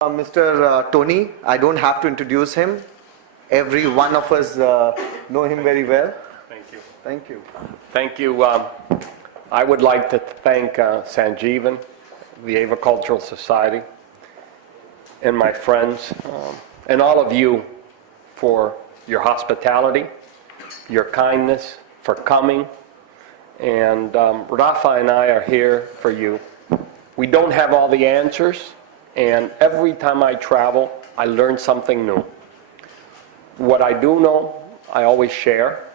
Mr. Tony, I don't have to introduce him. Every one of us know him very well. Thank you. Thank you. Thank you. I would like to thank Sanjeevan, the Avicultural Society, and my friends, and all of you for your hospitality, your kindness, for coming. And Rafa and I are here for you. We don't have all the answers, and every time I travel, I learn something new. What I do know, I always share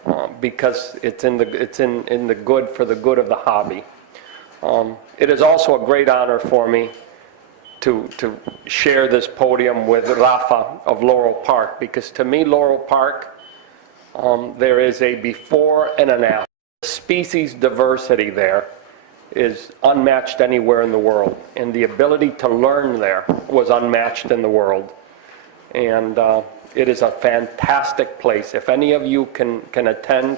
because it's in the good, for the good of the hobby. It is also a great honor for me to share this podium with Rafa of Laurel Park, because to me, Laurel Park, there is a before and an after. The species diversity there is unmatched anywhere in the world, and the ability to learn there was unmatched in the world. And it is a fantastic place. If any of you can attend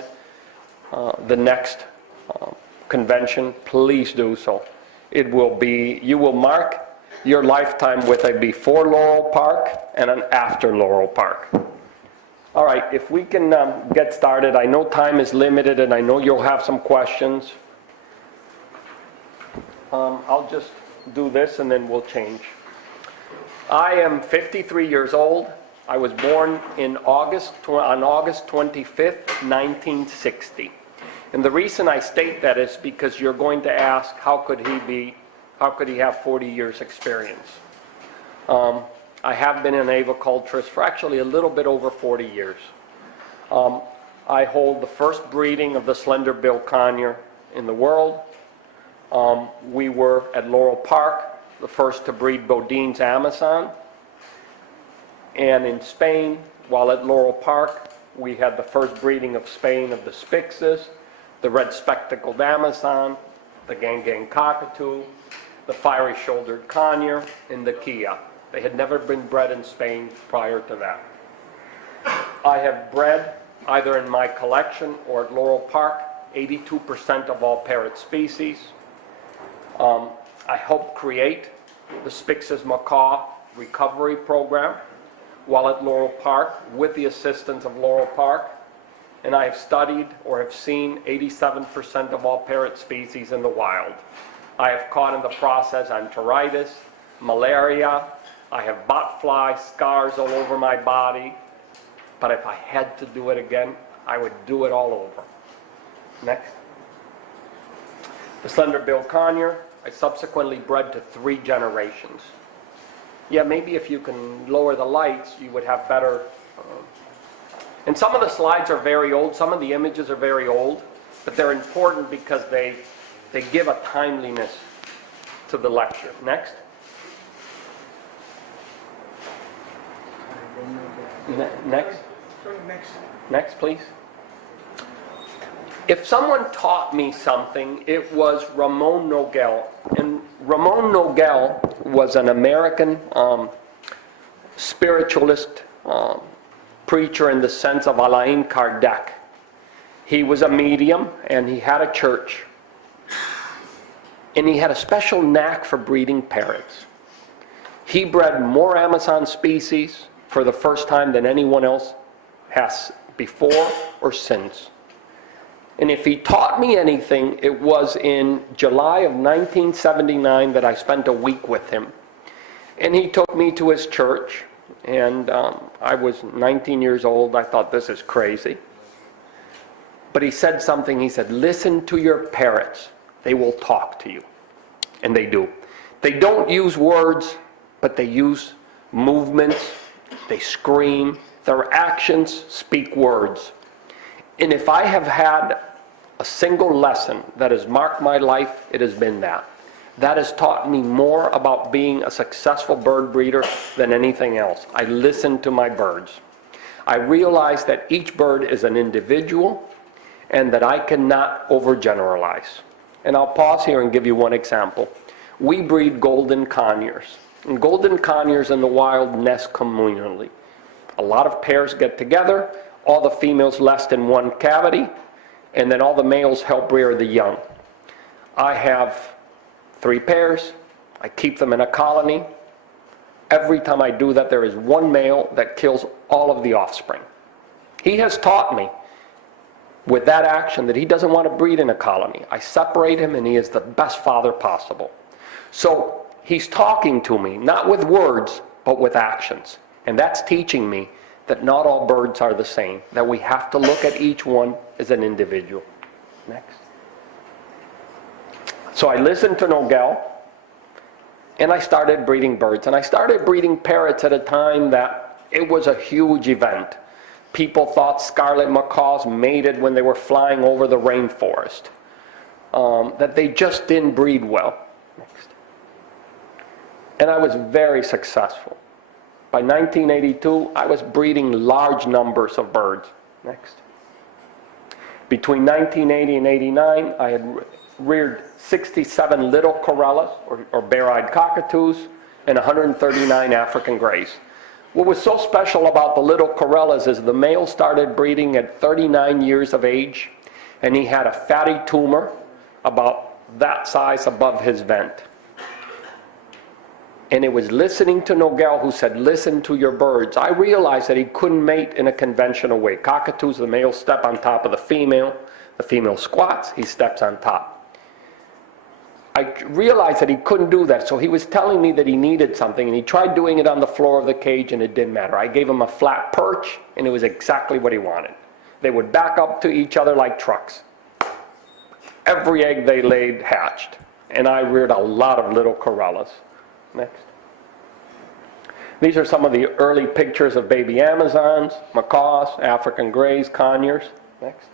the next convention, please do so. It will be, you will mark your lifetime with a before Laurel Park and an after Laurel Park. All right, if we can get started. I know time is limited and I know you'll have some questions. I'll just do this and then we'll change. I am 53 years old. I was born on August 25th, 1960. And the reason I state that is because you're going to ask, how could he have 40 years experience? I have been an aviculturist for actually a little bit over 40 years. I hold the first breeding of the slender-billed conure in the world. We were at Laurel Park, the first to breed Bodine's Amazon. And in Spain, while at Laurel Park, we had the first breeding of Spain of the Spixes, the red-spectacled Amazon, the gang cockatoo, the fiery-shouldered conure, and the Kia. They had never been bred in Spain prior to that. I have bred, either in my collection or at Laurel Park, 82% of all parrot species. I helped create the Spix's Macaw recovery program while at Laurel Park with the assistance of Laurel Park. And I have studied or have seen 87% of all parrot species in the wild. I have caught in the process enteritis, malaria. I have bot fly scars all over my body. But if I had to do it again, I would do it all over. Next. The slender-billed conure, I subsequently bred to 3 generations. Yeah, maybe if you can lower the lights, you would have better. And some of the slides are very old, some of the images are very old, but they're important because they give a timeliness to the lecture. Next. Next. Next, please. If someone taught me something, it was Ramon Nogel. And Ramon Nogel was an American spiritualist preacher in the sense of Alain Kardec. He was a medium and he had a church. And he had a special knack for breeding parrots. He bred more Amazon species for the first time than anyone else has before or since. And if he taught me anything, it was in July of 1979 that I spent a week with him. And he took me to his church, and I was 19 years old. I thought, this is crazy. But he said something. He said, listen to your parrots. They will talk to you. And they do. They don't use words, but they use movements. They scream. Their actions speak words. And if I have had a single lesson that has marked my life, it has been that. That has taught me more about being a successful bird breeder than anything else. I listen to my birds. I realize that each bird is an individual and that I cannot overgeneralize. And I'll pause here and give you one example. We breed golden conures. And golden conures in the wild nest communally. A lot of pairs get together. All the females nest in one cavity, and then all the males help rear the young. I have 3 pairs. I keep them in a colony. Every time I do that, there is one male that kills all of the offspring. He has taught me with that action that he doesn't want to breed in a colony. I separate him and he is the best father possible. So he's talking to me, not with words, but with actions. And that's teaching me that not all birds are the same, that we have to look at each one as an individual. Next. So I listened to Nogel, and I started breeding birds. And I started breeding parrots at a time that it was a huge event. People thought scarlet macaws mated when they were flying over the rainforest, that they just didn't breed well. Next. And I was very successful. By 1982, I was breeding large numbers of birds. Next. Between 1980 and 89, I had reared 67 little corellas, or bare-eyed cockatoos, and 139 African greys. What was so special about the little corellas is the male started breeding at 39 years of age, and he had a fatty tumor about that size above his vent. And it was listening to Nogel who said, listen to your birds. I realized that he couldn't mate in a conventional way. Cockatoos, the male step on top of the female squats, he steps on top. I realized that he couldn't do that, so he was telling me that he needed something, and he tried doing it on the floor of the cage, and it didn't matter. I gave him a flat perch, and it was exactly what he wanted. They would back up to each other like trucks. Every egg they laid hatched, and I reared a lot of little corellas. Next. These are some of the early pictures of baby Amazons, macaws, African greys, conures. Next.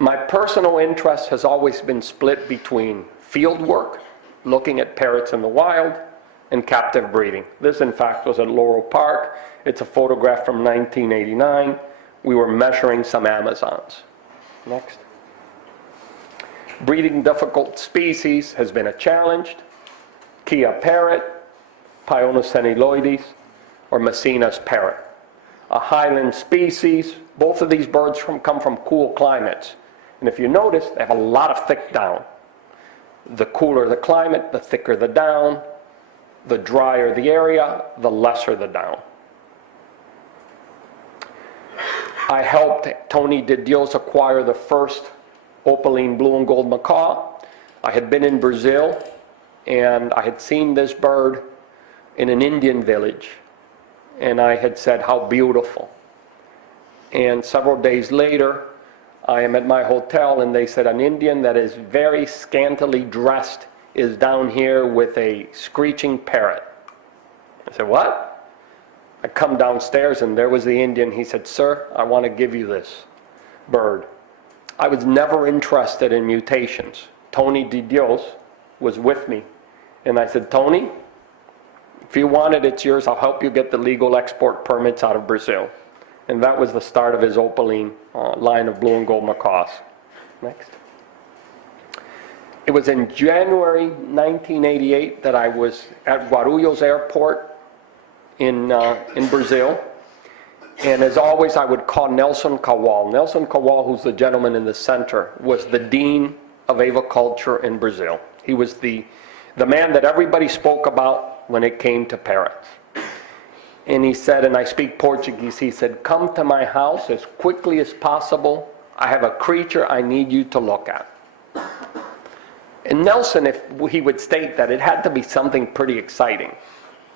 My personal interest has always been split between field work, looking at parrots in the wild, and captive breeding. This, in fact, was at Laurel Park. It's a photograph from 1989. We were measuring some Amazons. Next. Breeding difficult species has been a challenge. Kia parrot, Pionus senuloides, or Messina's parrot. A highland species. Both of these birds come from cool climates. And if you notice, they have a lot of thick down. The cooler the climate, the thicker the down. The drier the area, the lesser the down. I helped Tony de Dios acquire the first opaline blue and gold macaw. I had been in Brazil, and I had seen this bird in an Indian village. And I had said, how beautiful. And several days later, I am at my hotel, and they said, an Indian that is very scantily dressed is down here with a screeching parrot. I said, what? I come downstairs, and there was the Indian. He said, sir, I want to give you this bird. I was never interested in mutations. Tony de Dios was with me. And I said, Tony, if you want it, it's yours. I'll help you get the legal export permits out of Brazil. And that was the start of his opaline line of blue and gold macaws. Next. It was in January 1988 that I was at Guarulhos Airport in Brazil. And as always, I would call Nelson Kawal. Nelson Kawal, who's the gentleman in the center, was the dean of aviculture in Brazil. He was the man that everybody spoke about when it came to parrots. And he said, and I speak Portuguese, he said, come to my house as quickly as possible. I have a creature I need you to look at. And Nelson, if he would state that, it had to be something pretty exciting.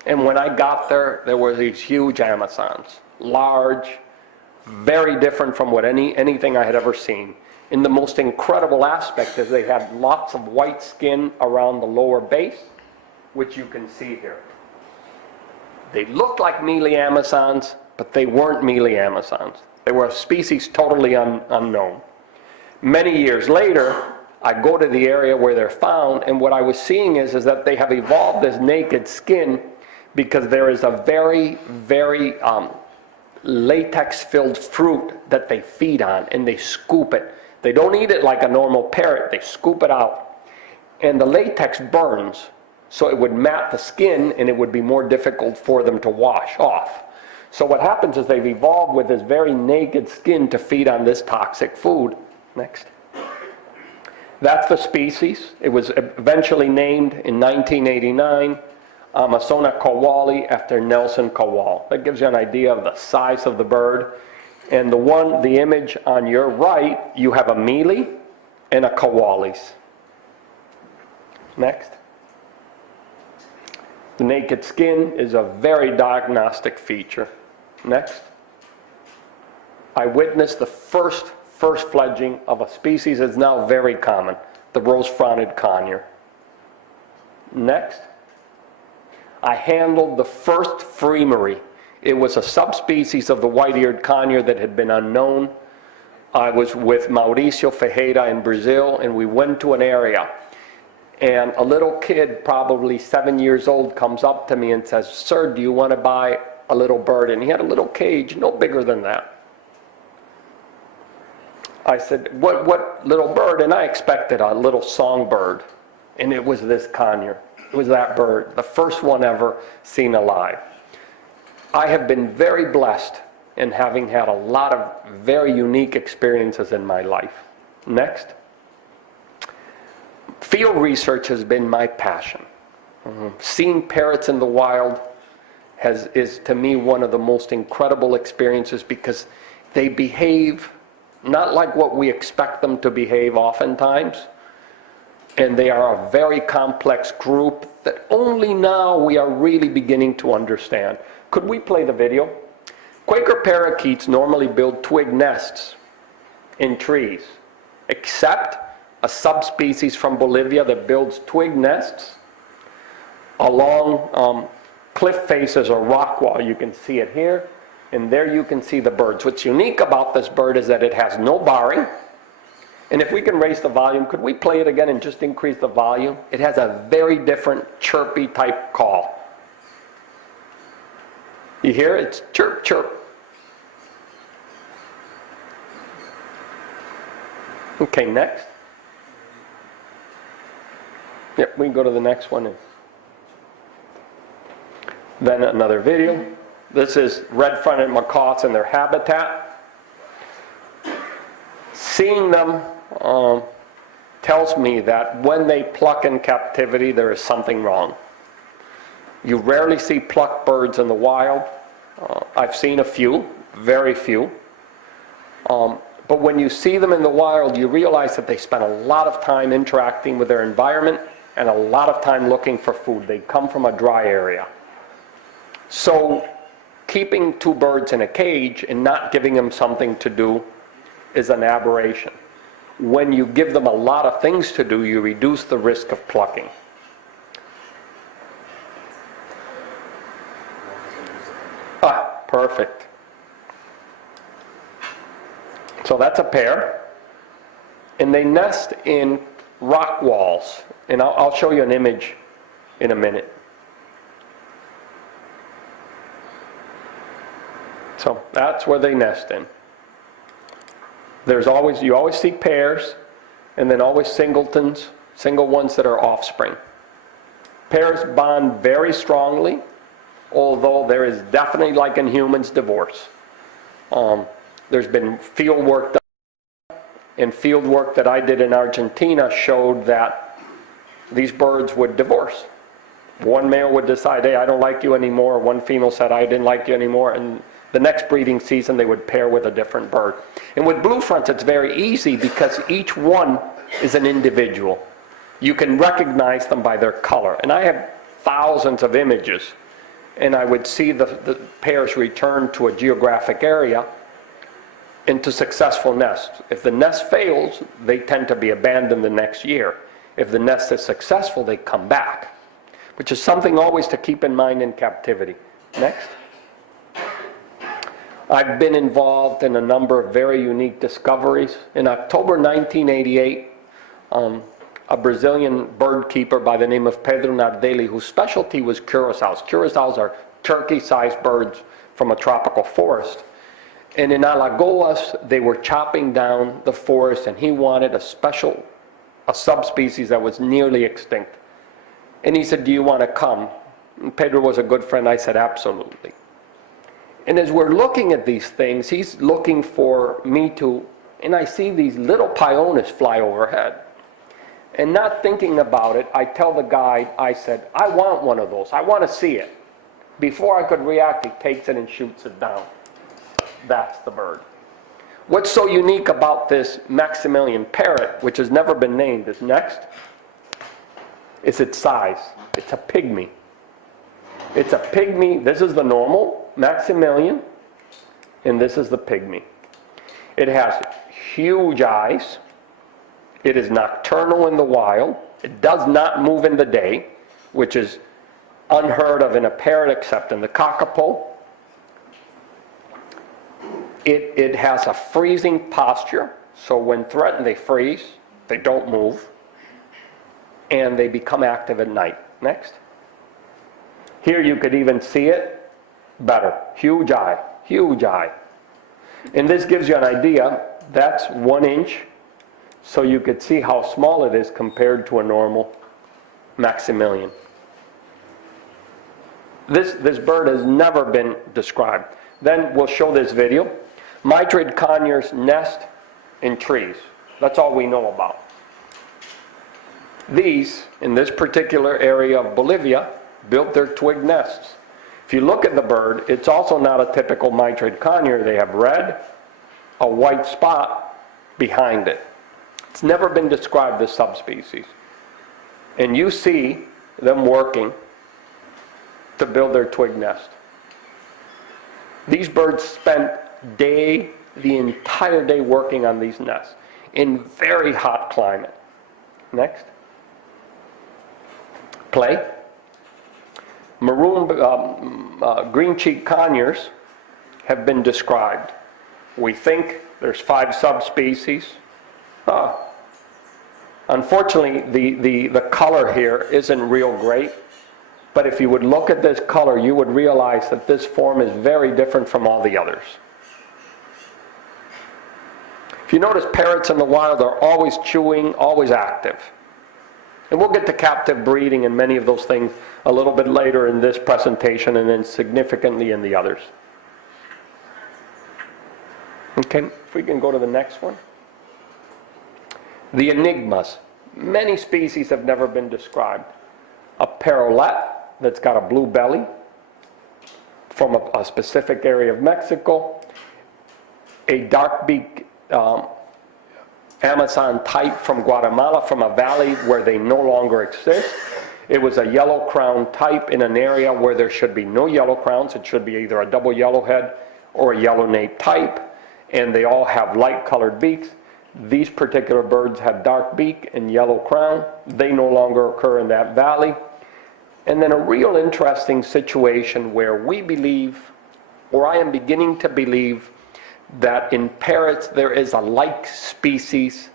And when I got there, there were these huge Amazons, large, very different from what anything I had ever seen. And the most incredible aspect is they had lots of white skin around the lower base, which you can see here. They looked like mealy Amazons, but they weren't mealy Amazons. They were a species totally unknown. Many years later, I go to the area where they're found, and what I was seeing is that they have evolved as naked skin because there is a very, very latex-filled fruit that they feed on, and they scoop it. They don't eat it like a normal parrot. They scoop it out. And the latex burns, so it would mat the skin, and it would be more difficult for them to wash off. So what happens is they've evolved with this very naked skin to feed on this toxic food. Next. That's the species. It was eventually named in 1989 Amazona kowali after Nelson Kowal. That gives you an idea of the size of the bird. And the image on your right, you have a mealy and a kowalis. Next. The naked skin is a very diagnostic feature. Next. I witnessed the first fledging of a species that's now very common, the rose-fronted conure. Next. I handled the first fremery. It was a subspecies of the white-eared conure that had been unknown. I was with Mauricio Ferreira in Brazil, and we went to an area. And a little kid, probably 7 years old, comes up to me and says, "Sir, do you want to buy a little bird?" And he had a little cage, no bigger than that. I said, what little bird? And I expected a little songbird. And it was this conure. It was that bird, the first one ever seen alive. I have been very blessed in having had a lot of very unique experiences in my life. Next. Field research has been my passion. Seeing parrots in the wild is to me one of the most incredible experiences because they behave not like what we expect them to behave oftentimes. And they are a very complex group that only now we are really beginning to understand. Could we play the video? Quaker parakeets normally build twig nests in trees, except a subspecies from Bolivia that builds twig nests along cliff faces or rock wall. You can see it here, and there you can see the birds. What's unique about this bird is that it has no barring. And if we can raise the volume, could we play it again and just increase the volume? It has a very different chirpy type call. You hear it? It's chirp, chirp. Okay, next. Yep, we can go to the next one. Then another video. This is red-fronted macaws in their habitat. Seeing them tells me that when they pluck in captivity, there is something wrong. You rarely see plucked birds in the wild. I've seen a few, very few. But when you see them in the wild, you realize that they spend a lot of time interacting with their environment and a lot of time looking for food. They come from a dry area. So keeping two birds in a cage and not giving them something to do is an aberration. When you give them a lot of things to do, you reduce the risk of plucking. Ah, perfect. So that's a pair. And they nest in rock walls. And I'll show you an image in a minute. So that's where they nest in. You always see pairs, and then always singletons, single ones that are offspring. Pairs bond very strongly, although there is definitely, like in humans, divorce. There's been field work done, and field work that I did in Argentina showed that these birds would divorce. One male would decide, hey, I don't like you anymore. One female said, I didn't like you anymore. And the next breeding season, they would pair with a different bird. And with blue fronts, it's very easy because each one is an individual. You can recognize them by their color. And I have thousands of images. And I would see the pairs return to a geographic area into successful nests. If the nest fails, they tend to be abandoned the next year. If the nest is successful, they come back, which is something always to keep in mind in captivity. Next. I've been involved in a number of very unique discoveries. In October 1988, a Brazilian bird keeper by the name of Pedro Nardelli, whose specialty was curassows. Curassows are turkey-sized birds from a tropical forest. And in Alagoas, they were chopping down the forest, and he wanted a subspecies that was nearly extinct. And he said, do you want to come? And Pedro was a good friend. I said, absolutely. And as we're looking at these things, he's looking for me to, and I see these little pioneers fly overhead. And not thinking about it, I tell the guide, I said, I want one of those. I want to see it. Before I could react, he takes it and shoots it down. That's the bird. What's so unique about this Maximilian parrot, which has never been named, is next, is its size. It's a pygmy. It's a pygmy. This is the normal Maximilian, and this is the pygmy. It has huge eyes. It is nocturnal in the wild. It does not move in the day, which is unheard of in a parrot except in the kakapo. It has a freezing posture, so when threatened they freeze, they don't move, and they become active at night. Next. Here you could even see it better. Huge eye, huge eye. And this gives you an idea, that's 1 inch, so you could see how small it is compared to a normal Maximilian. This bird has never been described. Then we'll show this video. Mitrid conures nest in trees. That's all we know about. These, in this particular area of Bolivia, built their twig nests. If you look at the bird, it's also not a typical mitrid conure. They have red, a white spot behind it. It's never been described as subspecies. And you see them working to build their twig nest. These birds spent the entire day working on these nests in very hot climate. Next. Play. Maroon, green-cheeked conures have been described. We think there's 5 subspecies. Unfortunately, the color here isn't real great. But if you would look at this color, you would realize that this form is very different from all the others. If you notice, parrots in the wild are always chewing, always active. And we'll get to captive breeding and many of those things a little bit later in this presentation, and then significantly in the others. Okay, if we can go to the next one. The enigmas. Many species have never been described. A parrot that's got a blue belly from a specific area of Mexico. A dark-beaked Amazon type from Guatemala, from a valley where they no longer exist. It was a yellow crown type in an area where there should be no yellow crowns. It should be either a double yellowhead or a yellow nape type, and they all have light-colored beaks. These particular birds have dark beak and yellow crown. They no longer occur in that valley. And then a real interesting situation where we believe, or I am beginning to believe, that in parrots there is a like species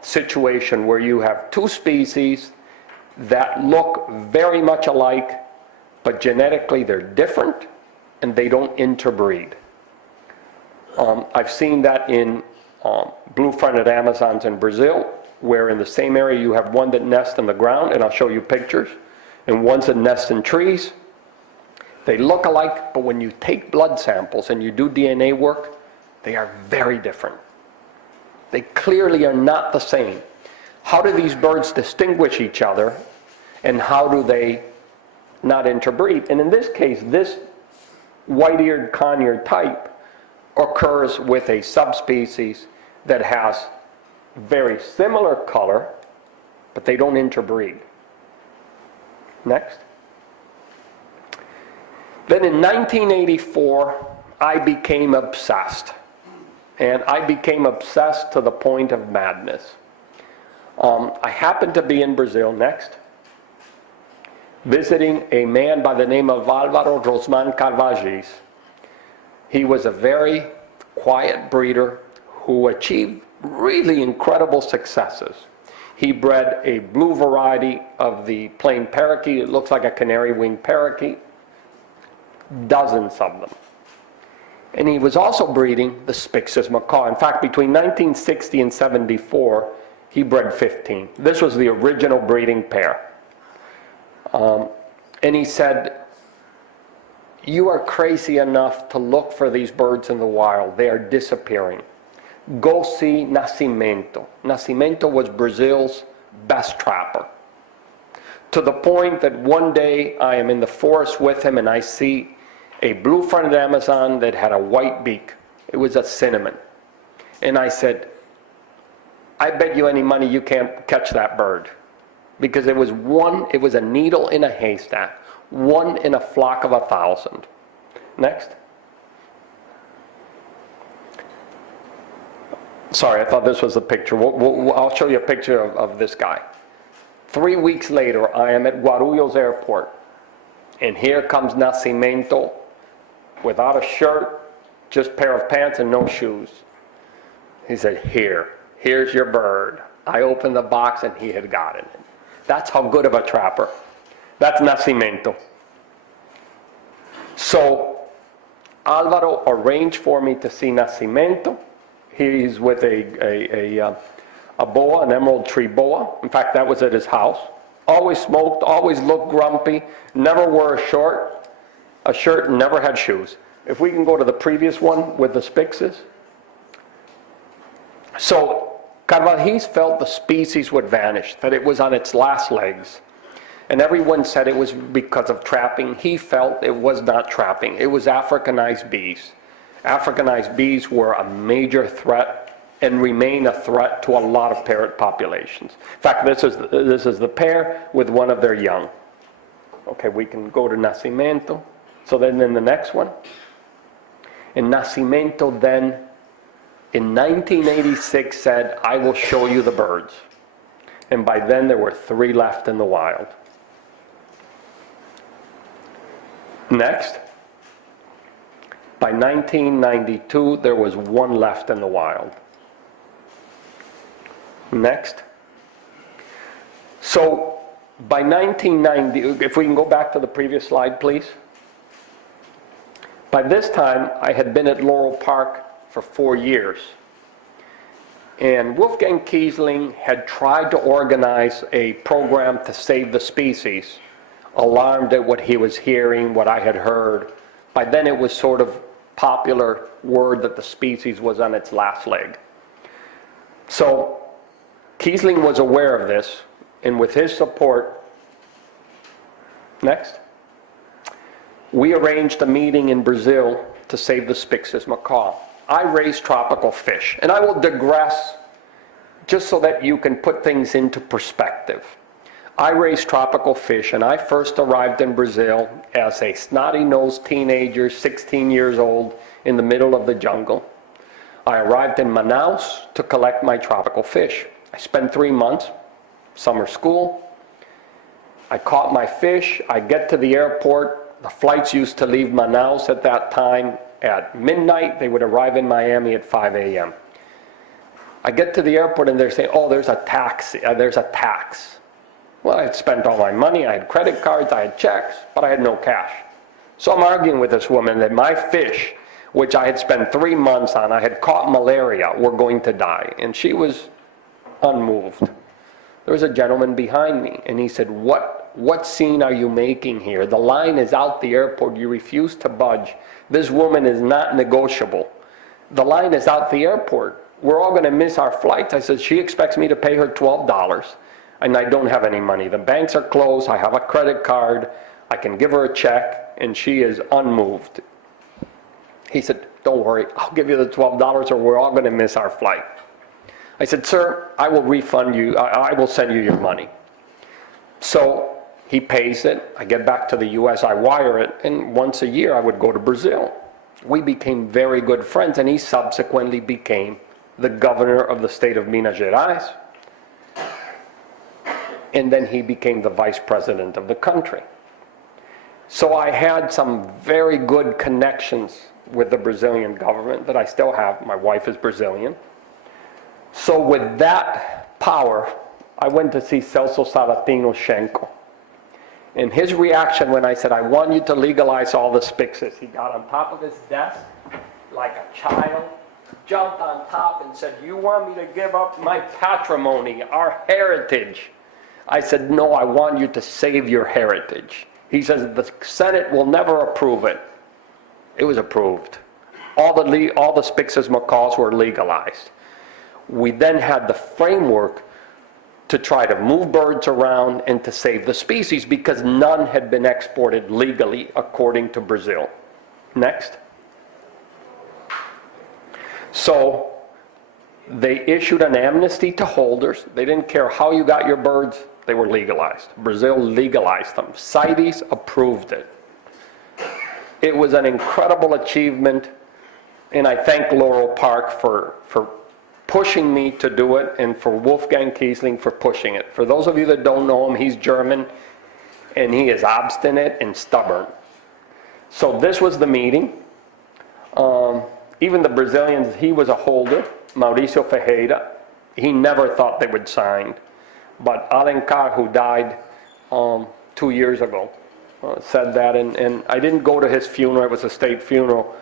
situation where you have 2 species that look very much alike, but genetically they're different and they don't interbreed. I've seen that in blue-fronted Amazons in Brazil, where in the same area you have one that nests in the ground, and I'll show you pictures, and ones that nest in trees. They look alike, but when you take blood samples and you do DNA work, they are very different. They clearly are not the same. How do these birds distinguish each other, and how do they not interbreed? And in this case, this white-eared conure type occurs with a subspecies that has very similar color, but they don't interbreed. Next. Then in 1984, I became obsessed. And I became obsessed to the point of madness. I happened to be in Brazil, next, visiting a man by the name of Álvaro Rosman Carvajis. He was a very quiet breeder who achieved really incredible successes. He bred a blue variety of the plain parakeet. It looks like a canary-winged parakeet. Dozens of them. And he was also breeding the Spix's macaw. In fact, between 1960 and 74, he bred 15. This was the original breeding pair. And he said, "You are crazy enough to look for these birds in the wild. They are disappearing. Go see Nascimento." Nascimento was Brazil's best trapper. To the point that one day I am in the forest with him and I see a blue-fronted Amazon that had a white beak. It was a cinnamon. And I said, I bet you any money you can't catch that bird. Because it was a needle in a haystack, one in a flock of 1,000. Next. Sorry, I thought this was the picture. I'll show you a picture of this guy. 3 weeks later, I am at Guarulhos Airport, and here comes Nascimento without a shirt, just a pair of pants and no shoes. He said, here's your bird. I opened the box and he had gotten it. That's how good of a trapper. That's Nascimento. So Alvaro arranged for me to see Nascimento. He's with a boa, an emerald tree boa. In fact, that was at his house. Always smoked, always looked grumpy, never wore a shirt, and never had shoes. If we can go to the previous one with the Spixes. So Carvajal felt the species would vanish, that it was on its last legs. And everyone said it was because of trapping. He felt it was not trapping. It was Africanized bees. Africanized bees were a major threat and remain a threat to a lot of parrot populations. In fact, this is the pair with one of their young. Okay, we can go to Nascimento. So then in the next one. And Nascimento then, in 1986, said, I will show you the birds. And by then there were 3 left in the wild. Next. By 1992, there was 1 left in the wild. Next. So by 1990, if we can go back to the previous slide, please. By this time, I had been at Laurel Park for 4 years. And Wolfgang Kiesling had tried to organize a program to save the species, alarmed at what he was hearing, what I had heard. By then it was sort of popular word that the species was on its last leg. So Kiesling was aware of this, and with his support, next, we arranged a meeting in Brazil to save the Spix's macaw. I raise tropical fish, and I will digress just so that you can put things into perspective. I raise tropical fish, and I first arrived in Brazil as a snotty-nosed teenager, 16 years old, in the middle of the jungle. I arrived in Manaus to collect my tropical fish. I spent 3 months, summer school. I caught my fish. I get to the airport. The flights used to leave Manaus at that time at midnight. They would arrive in Miami at 5 a.m. I get to the airport and they're saying, oh, there's a tax. Well, I had spent all my money. I had credit cards, I had checks, but I had no cash. So I'm arguing with this woman that my fish, which I had spent 3 months on, I had caught malaria, were going to die. And she was unmoved. There was a gentleman behind me, and he said, what scene are you making here? The line is out the airport. You refuse to budge. This woman is not negotiable. The line is out the airport. We're all going to miss our flights. I said, she expects me to pay her $12, and I don't have any money. The banks are closed. I have a credit card. I can give her a check, and she is unmoved. He said, don't worry. I'll give you the $12, or we're all going to miss our flight. I said, sir, I will refund you. I will send you your money. So he pays it. I get back to the U.S. I wire it. And once a year, I would go to Brazil. We became very good friends. And he subsequently became the governor of the state of Minas Gerais. And then he became the vice president of the country. So I had some very good connections with the Brazilian government that I still have. My wife is Brazilian. So with that power, I went to see Celso Sabatino Schenkel. And his reaction when I said, I want you to legalize all the Spixes, he got on top of his desk like a child, jumped on top and said, you want me to give up my patrimony, our heritage? I said, no, I want you to save your heritage. He says, the Senate will never approve it. It was approved. All the Spixes macaws were legalized. We then had the framework to try to move birds around and to save the species because none had been exported legally according to Brazil. Next. So they issued an amnesty to holders. They didn't care how you got your birds, they were legalized. Brazil legalized them. CITES approved it. It was an incredible achievement, and I thank Laurel Park for pushing me to do it, and for Wolfgang Kiesling for pushing it. For those of you that don't know him, he's German, and he is obstinate and stubborn. So this was the meeting. Even the Brazilians, he was a holder, Mauricio Ferreira. He never thought they would sign. But Alencar, who died 2 years ago, said that, and I didn't go to his funeral, it was a state funeral,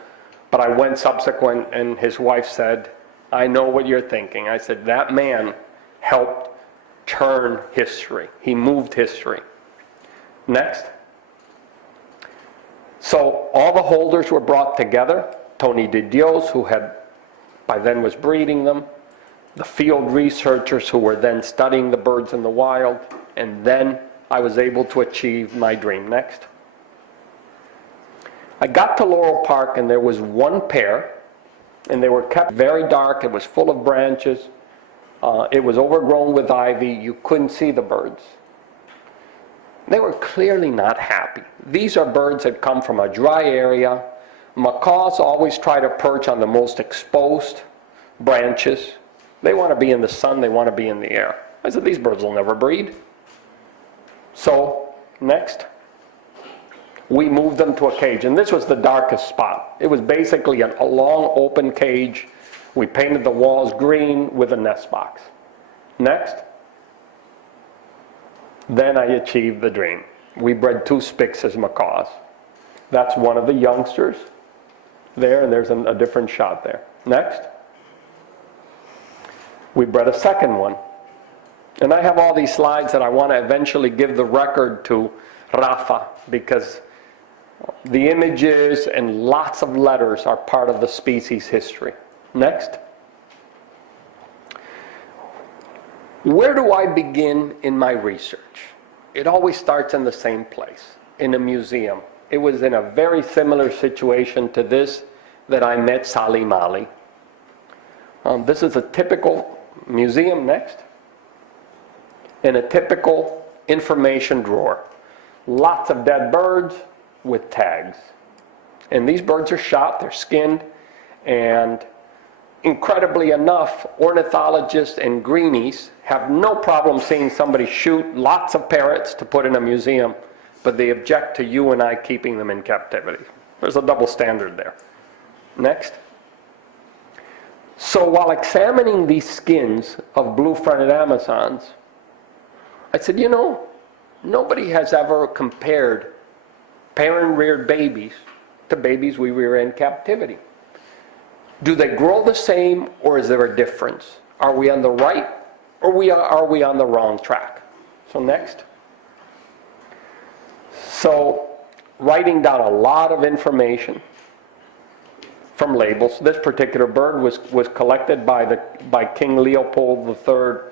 but I went subsequent, and his wife said, I know what you're thinking. I said, that man helped turn history. He moved history. Next. So all the holders were brought together. Tony de Dios, who had by then was breeding them, the field researchers who were then studying the birds in the wild, and then I was able to achieve my dream. Next. I got to Laurel Park and there was one pair, and they were kept very dark. It was full of branches. It was overgrown with ivy. You couldn't see the birds. They were clearly not happy. These are birds that come from a dry area. Macaws always try to perch on the most exposed branches. They want to be in the sun. They want to be in the air. I said, these birds will never breed. So, next. We moved them to a cage, and this was the darkest spot. It was basically a long open cage. We painted the walls green with a nest box. Next. Then I achieved the dream. We bred 2 Spix as macaws. That's one of the youngsters there, and there's a different shot there. Next. We bred a second one. And I have all these slides that I want to eventually give the record to Rafa, because the images and lots of letters are part of the species history. Next. Where do I begin in my research? It always starts in the same place, in a museum. It was in a very similar situation to this that I met Salim Ali. This is a typical museum, next, and a typical information drawer. Lots of dead birds with tags. And these birds are shot, they're skinned, and incredibly enough, ornithologists and greenies have no problem seeing somebody shoot lots of parrots to put in a museum, but they object to you and I keeping them in captivity. There's a double standard there. Next. So while examining these skins of blue-fronted Amazons, I said, you know, nobody has ever compared parent-reared babies to babies we rear in captivity. Do they grow the same, or is there a difference? Are we on the right, or are we on the wrong track? So next. So writing down a lot of information from labels. This particular bird was collected by King Leopold III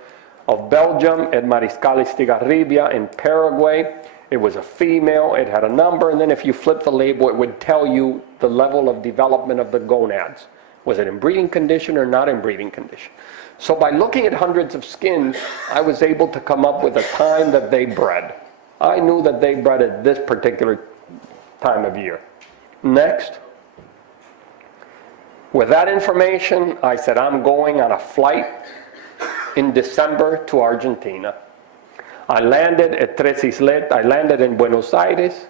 of Belgium at Mariscal Estigarribia in Paraguay. It was a female, it had a number, and then if you flip the label, it would tell you the level of development of the gonads. Was it in breeding condition or not in breeding condition? So by looking at hundreds of skins, I was able to come up with a time that they bred. I knew that they bred at this particular time of year. Next. With that information, I said, I'm going on a flight in December to Argentina. I landed at Tres Isletas, I landed in Buenos Aires,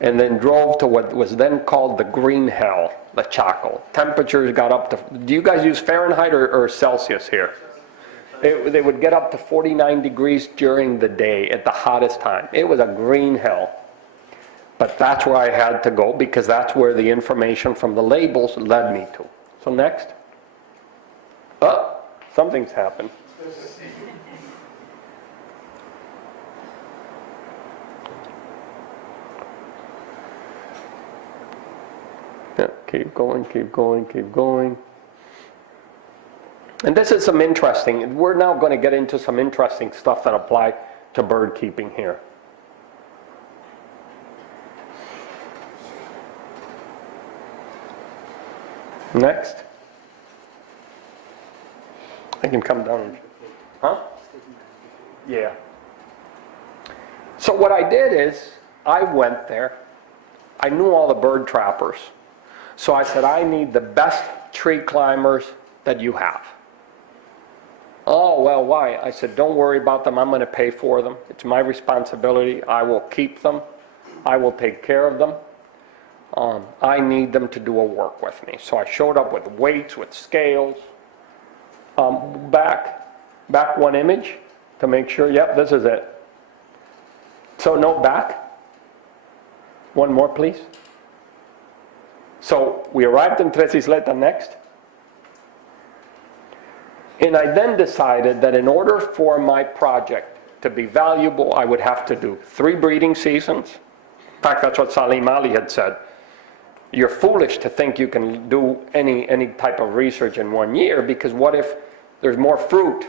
and then drove to what was then called the Green Hell, the Chaco. Temperatures got up to, do you guys use Fahrenheit or Celsius here? They would get up to 49 degrees during the day at the hottest time. It was a green hell. But that's where I had to go, because that's where the information from the labels led me to. So next. Oh, something's happened. Yeah, keep going, keep going, keep going. And this is some interesting, we're now going to get into some interesting stuff that apply to bird keeping here. Next. I can come down. Huh? Yeah. So what I did is, I went there. I knew all the bird trappers. So I said, I need the best tree climbers that you have. Oh, well, why? I said, don't worry about them. I'm going to pay for them. It's my responsibility. I will keep them. I will take care of them. I need them to do a work with me. So I showed up with weights, with scales. Back one image to make sure, yep, this is it. So no back. One more, please. So we arrived in Tres Isletas next. And I then decided that in order for my project to be valuable, I would have to do 3 breeding seasons. In fact, that's what Salim Ali had said. You're foolish to think you can do any type of research in 1 year, because what if there's more fruit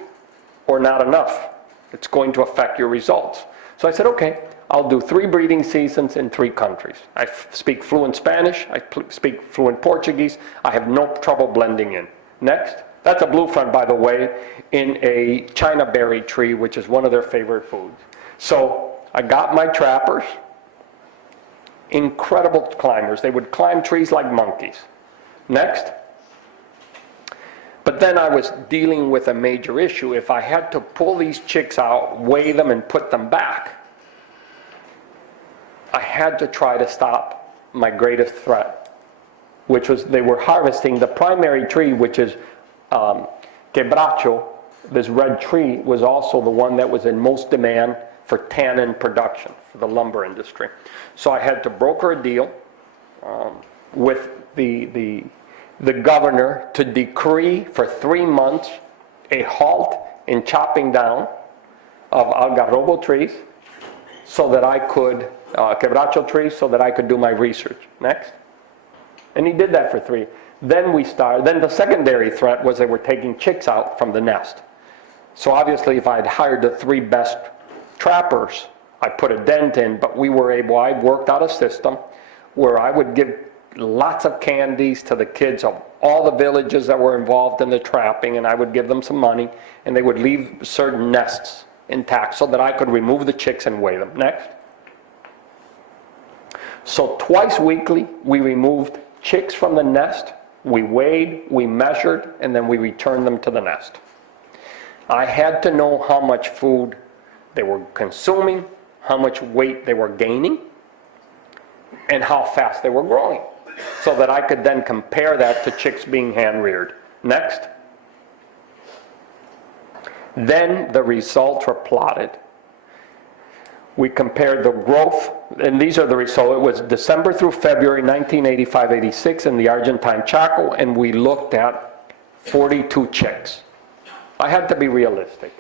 or not enough? It's going to affect your results. So I said, okay, I'll do 3 breeding seasons in 3 countries. I speak fluent Spanish, I speak fluent Portuguese, I have no trouble blending in. Next. That's a blue front, by the way, in a China berry tree, which is one of their favorite foods. So I got my trappers. Incredible climbers. They would climb trees like monkeys. Next. But then I was dealing with a major issue. If I had to pull these chicks out, weigh them, and put them back, I had to try to stop my greatest threat, which was they were harvesting the primary tree, which is quebracho. This red tree was also the one that was in most demand for tannin production for the lumber industry. So I had to broker a deal with the governor to decree for 3 months a halt in chopping down of algarrobo trees so that I could, quebracho trees, so that I could do my research. Next. And he did that for 3. Then the secondary threat was they were taking chicks out from the nest. So obviously if I had hired the 3 best trappers, I put a dent in, but I worked out a system where I would give lots of candies to the kids of all the villages that were involved in the trapping, and I would give them some money, and they would leave certain nests intact so that I could remove the chicks and weigh them. Next. So twice weekly, we removed chicks from the nest, we weighed, we measured, and then we returned them to the nest. I had to know how much food they were consuming, how much weight they were gaining, and how fast they were growing, so that I could then compare that to chicks being hand-reared. Next. Then the results were plotted. We compared the growth, and these are the results. It was December through February 1985-86 in the Argentine Chaco, and we looked at 42 chicks. I had to be realistic.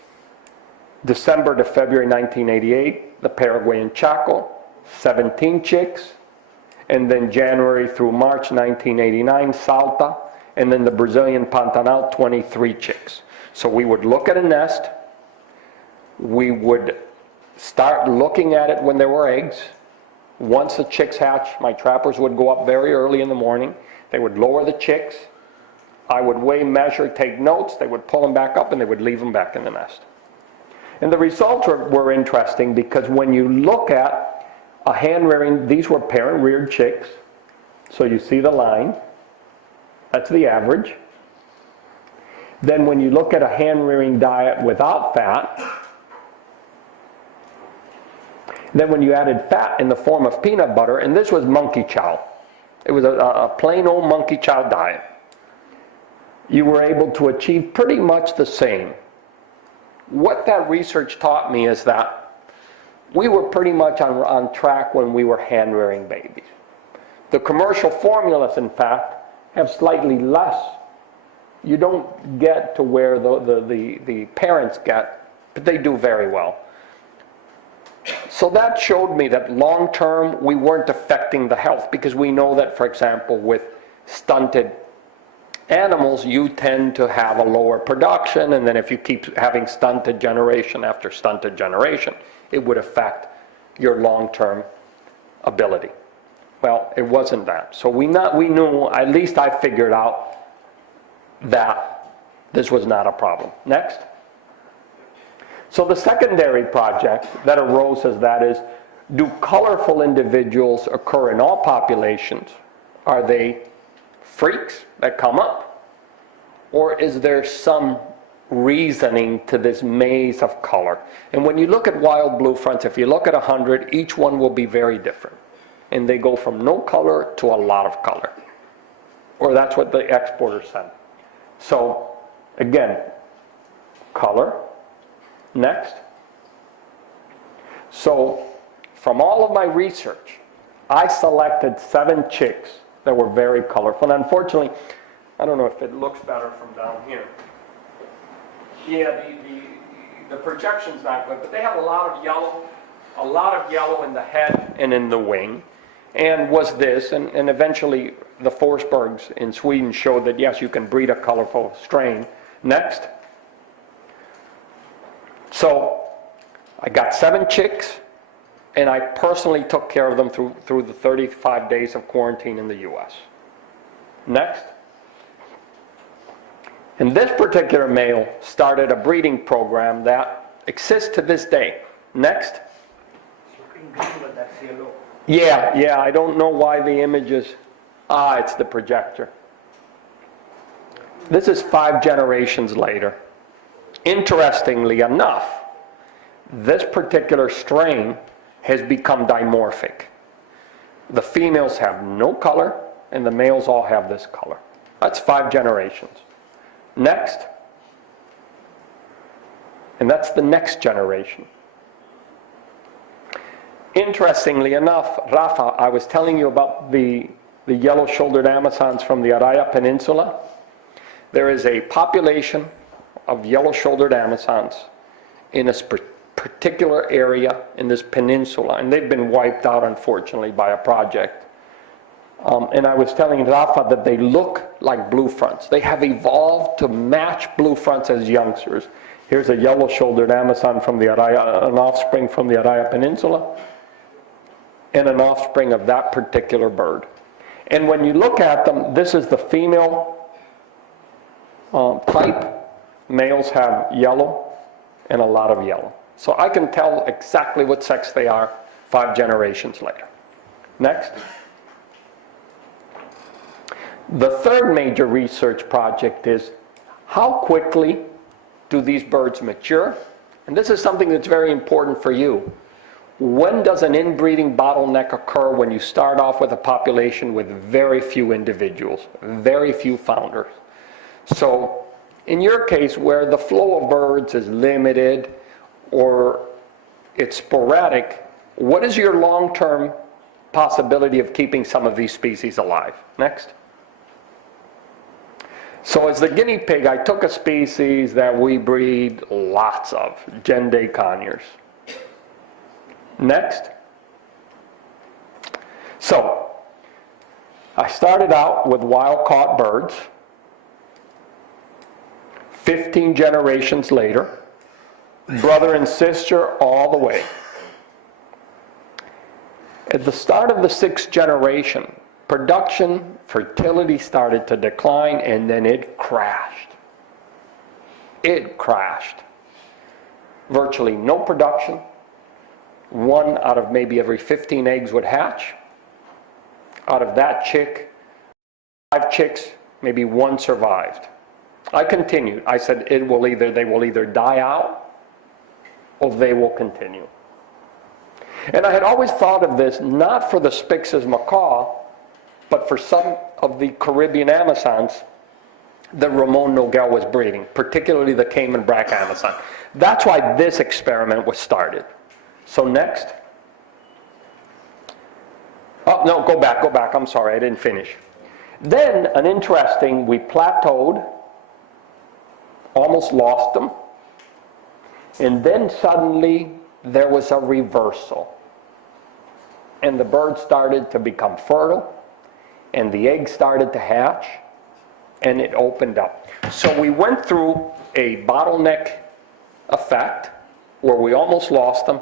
December to February 1988, the Paraguayan Chaco, 17 chicks, and then January through March 1989, Salta, and then the Brazilian Pantanal, 23 chicks. So we would look at a nest, we would start looking at it when there were eggs. Once the chicks hatched, my trappers would go up very early in the morning. They would lower the chicks. I would weigh, measure, take notes. They would pull them back up and they would leave them back in the nest. And the results were interesting, because when you look at a hand-rearing, these were parent-reared chicks. So you see the line. That's the average. Then when you look at a hand-rearing diet without fat, then when you added fat in the form of peanut butter, and this was monkey chow. It was a plain old monkey chow diet. You were able to achieve pretty much the same. What that research taught me is that we were pretty much on track when we were hand-rearing babies. The commercial formulas, in fact, have slightly less. You don't get to where the parents get, but they do very well. So that showed me that long-term we weren't affecting the health, because we know that, for example, with stunted animals, you tend to have a lower production, and then if you keep having stunted generation after stunted generation, it would affect your long-term ability. Well, it wasn't that. So we knew, at least I figured out that this was not a problem. Next. So the secondary project that arose as that is, do colorful individuals occur in all populations? Are they freaks that come up? Or is there some reasoning to this maze of color? And when you look at wild blue fronts, if you look at 100, each one will be very different. And they go from no color to a lot of color. Or that's what the exporter said. So, again, color. Next. So, from all of my research, I selected 7 chicks that were very colorful. And unfortunately, I don't know if it looks better from down here. Yeah, the projection's not good, but they have a lot of yellow in the head and in the wing. And was this, and eventually the Forsbergs in Sweden showed that yes, you can breed a colorful strain. Next. So I got 7 chicks, and I personally took care of them through the 35 days of quarantine in the US. Next. And this particular male started a breeding program that exists to this day. Next. It's looking green, but that's yellow. Yeah, I don't know why the image is, it's the projector. This is 5 generations later. Interestingly enough, this particular strain has become dimorphic. The females have no color, and the males all have this color. That's 5 generations. Next. And that's the next generation. Interestingly enough, Rafa, I was telling you about the yellow-shouldered Amazons from the Araya Peninsula. There is a population of yellow-shouldered Amazons in a particular area in this peninsula, and they've been wiped out, unfortunately, by a project. And I was telling Rafa that they look like blue fronts. They have evolved to match blue fronts as youngsters. Here's a yellow-shouldered Amazon from the Araya, an offspring from the Araya Peninsula, and an offspring of that particular bird. And when you look at them, this is the female type. Males have yellow and a lot of yellow. So I can tell exactly what sex they are 5 generations later. Next. The third major research project is how quickly do these birds mature? And this is something that's very important for you. When does an inbreeding bottleneck occur? When you start off with a population with very few individuals, very few founders. So in your case, where the flow of birds is limited or it's sporadic, what is your long-term possibility of keeping some of these species alive? Next. So as the guinea pig, I took a species that we breed lots of, Genday conures. Next. So I started out with wild-caught birds. 15 generations later, brother and sister all the way. At the start of the 6th generation, production, fertility started to decline, and then it crashed. It crashed. Virtually no production. 1 out of maybe every 15 eggs would hatch. Out of that chick, 5 chicks, maybe 1 survived. I continued. I said they will either die out or they will continue. And I had always thought of this not for the Spix's Macaw, but for some of the Caribbean Amazons that Ramon Nogel was breeding, particularly the Cayman Brack Amazon. That's why this experiment was started. So next. Oh, no, go back. I'm sorry, I didn't finish. Then, we plateaued, almost lost them, and then suddenly there was a reversal. And the birds started to become fertile, and the eggs started to hatch, and it opened up. So we went through a bottleneck effect where we almost lost them,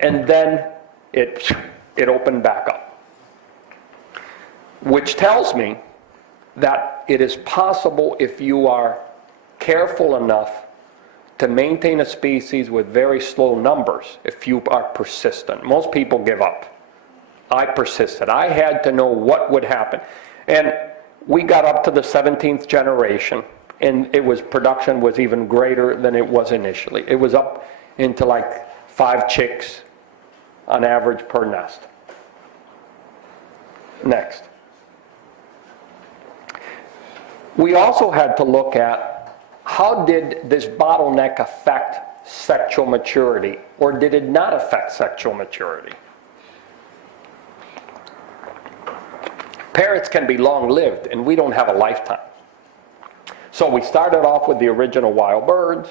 and then it opened back up. Which tells me that it is possible, if you are careful enough to maintain a species with very slow numbers, if you are persistent. Most people give up. I persisted. I had to know what would happen. And we got up to the 17th generation, and production was even greater than it was initially. It was up into like 5 chicks on average per nest. Next. We also had to look at how did this bottleneck affect sexual maturity, or did it not affect sexual maturity? Parrots can be long-lived, and we don't have a lifetime. So we started off with the original wild birds.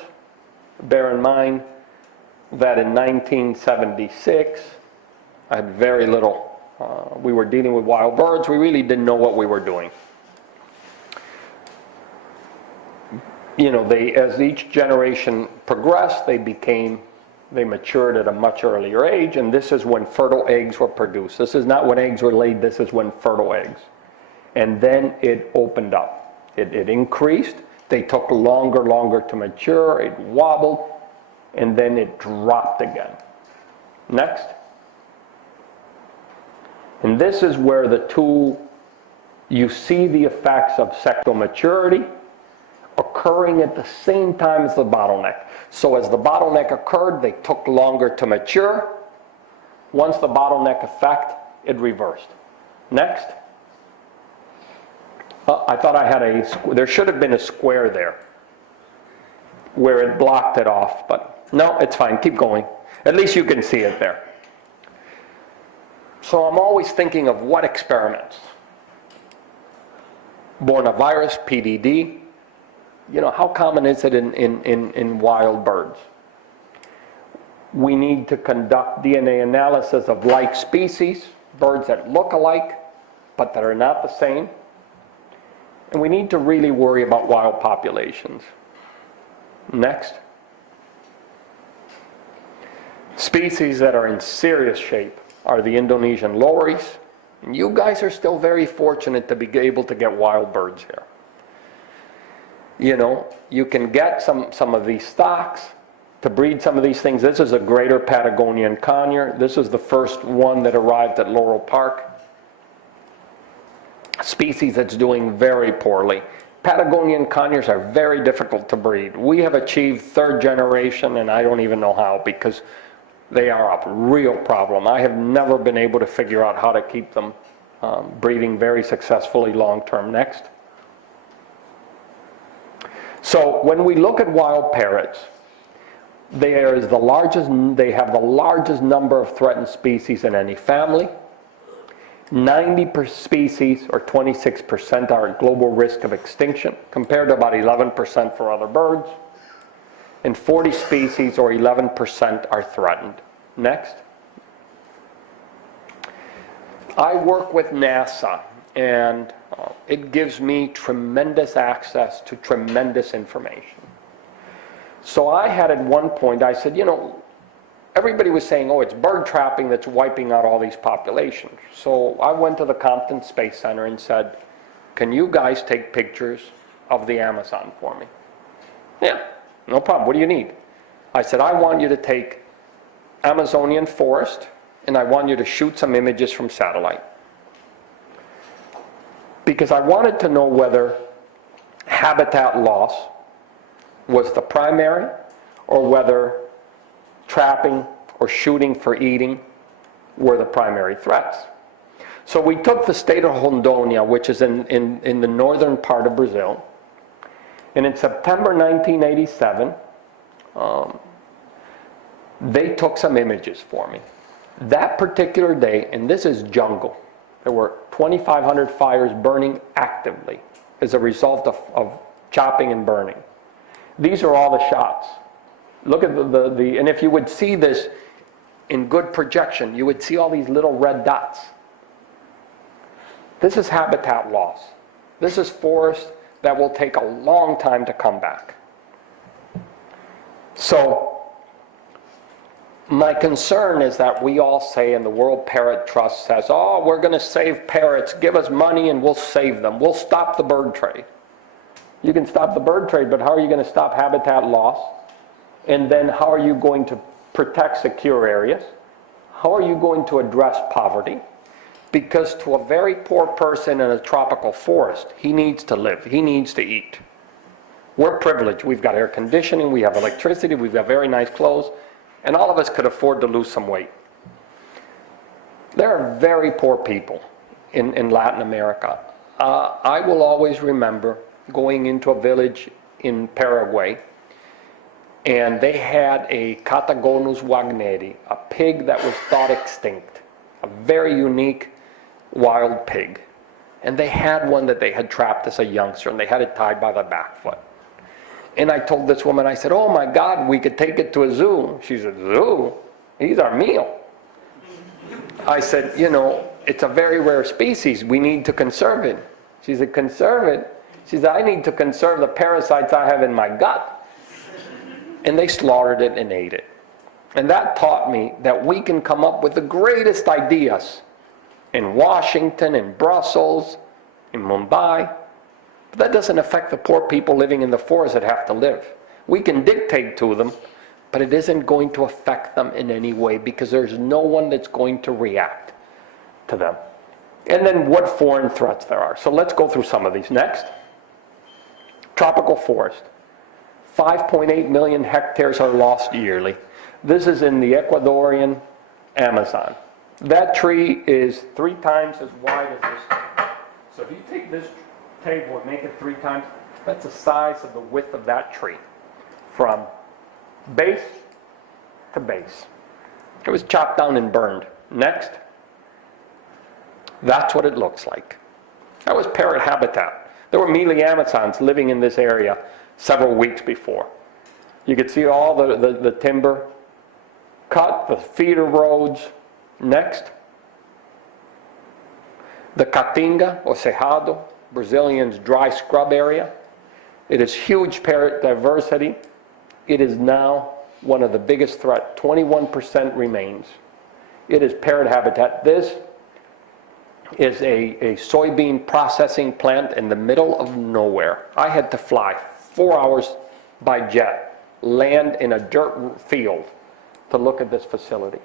Bear in mind that in 1976, I had very little. We were dealing with wild birds. We really didn't know what we were doing. You know, as each generation progressed, they matured at a much earlier age, and this is when fertile eggs were produced. This is not when eggs were laid, this is when fertile eggs. And then it opened up. It increased. They took longer to mature. It wobbled, and then it dropped again. Next. And this is where you see the effects of sexual maturity occurring at the same time as the bottleneck. So as the bottleneck occurred, they took longer to mature. Once the bottleneck effect, it reversed. Next. I thought I had there should have been a square there where it blocked it off, but no, it's fine, keep going. At least you can see it there. So I'm always thinking of what experiments? Bornavirus, PDD. You know, how common is it in wild birds? We need to conduct DNA analysis of like species, birds that look alike, but that are not the same. And we need to really worry about wild populations. Next. Species that are in serious shape are the Indonesian lories. And you guys are still very fortunate to be able to get wild birds here. You know, you can get some of these stocks to breed some of these things. This is a greater Patagonian conure. This is the first one that arrived at Laurel Park. Species that's doing very poorly. Patagonian conures are very difficult to breed. We have achieved 3rd generation, and I don't even know how, because they are a real problem. I have never been able to figure out how to keep them breeding very successfully long-term. Next. So when we look at wild parrots, they have the largest number of threatened species in any family. 90 species, or 26%, are at global risk of extinction, compared to about 11% for other birds. And 40 species, or 11%, are threatened. Next. I work with NASA, and it gives me tremendous access to tremendous information. So I had at one point, I said, you know, everybody was saying, oh, it's bird trapping that's wiping out all these populations. So I went to the Compton Space Center and said, can you guys take pictures of the Amazon for me? Yeah, no problem. What do you need? I said, I want you to take Amazonian forest, and I want you to shoot some images from satellite. Because I wanted to know whether habitat loss was the primary, or whether trapping or shooting for eating were the primary threats. So we took the state of Rondônia, which is in the northern part of Brazil, and in September 1987, they took some images for me. That particular day, and this is jungle, there were 2,500 fires burning actively as a result of chopping and burning. These are all the shots. Look at and if you would see this in good projection, you would see all these little red dots. This is habitat loss. This is forest that will take a long time to come back. So, my concern is that we all say, and the World Parrot Trust says, oh, we're going to save parrots, give us money and we'll save them. We'll stop the bird trade. You can stop the bird trade, but how are you going to stop habitat loss? And then how are you going to protect secure areas? How are you going to address poverty? Because to a very poor person in a tropical forest, he needs to live, he needs to eat. We're privileged. We've got air conditioning, we have electricity, we've got very nice clothes, and all of us could afford to lose some weight. There are very poor people in Latin America. I will always remember going into a village in Paraguay, and they had a Catagonus wagneri, a pig that was thought extinct, a very unique wild pig. And they had one that they had trapped as a youngster, and they had it tied by the back foot. And I told this woman, I said, oh my God, we could take it to a zoo. She said, zoo? He's our meal. I said, you know, it's a very rare species. We need to conserve it. She said, conserve it? She said, I need to conserve the parasites I have in my gut. And they slaughtered it and ate it. And that taught me that we can come up with the greatest ideas in Washington, in Brussels, in Mumbai. But that doesn't affect the poor people living in the forest that have to live. We can dictate to them, but it isn't going to affect them in any way because there's no one that's going to react to them. And then what foreign threats there are. So let's go through some of these. Next. Tropical forest. 5.8 million hectares are lost yearly. This is in the Ecuadorian Amazon. That tree is 3 times as wide as this. So if you take this table and make it 3 times, that's the size of the width of that tree from base to base. It was chopped down and burned. Next. That's what it looks like. That was parrot habitat. There were mealy Amazons living in this area several weeks before. You could see all the timber cut, the feeder roads. Next. The Caatinga, or Cerrado, Brazilian's dry scrub area. It is huge parrot diversity. It is now one of the biggest threats. 21% remains. It is parrot habitat. This is a soybean processing plant in the middle of nowhere. I had to fly 4 hours by jet, land in a dirt field to look at this facility.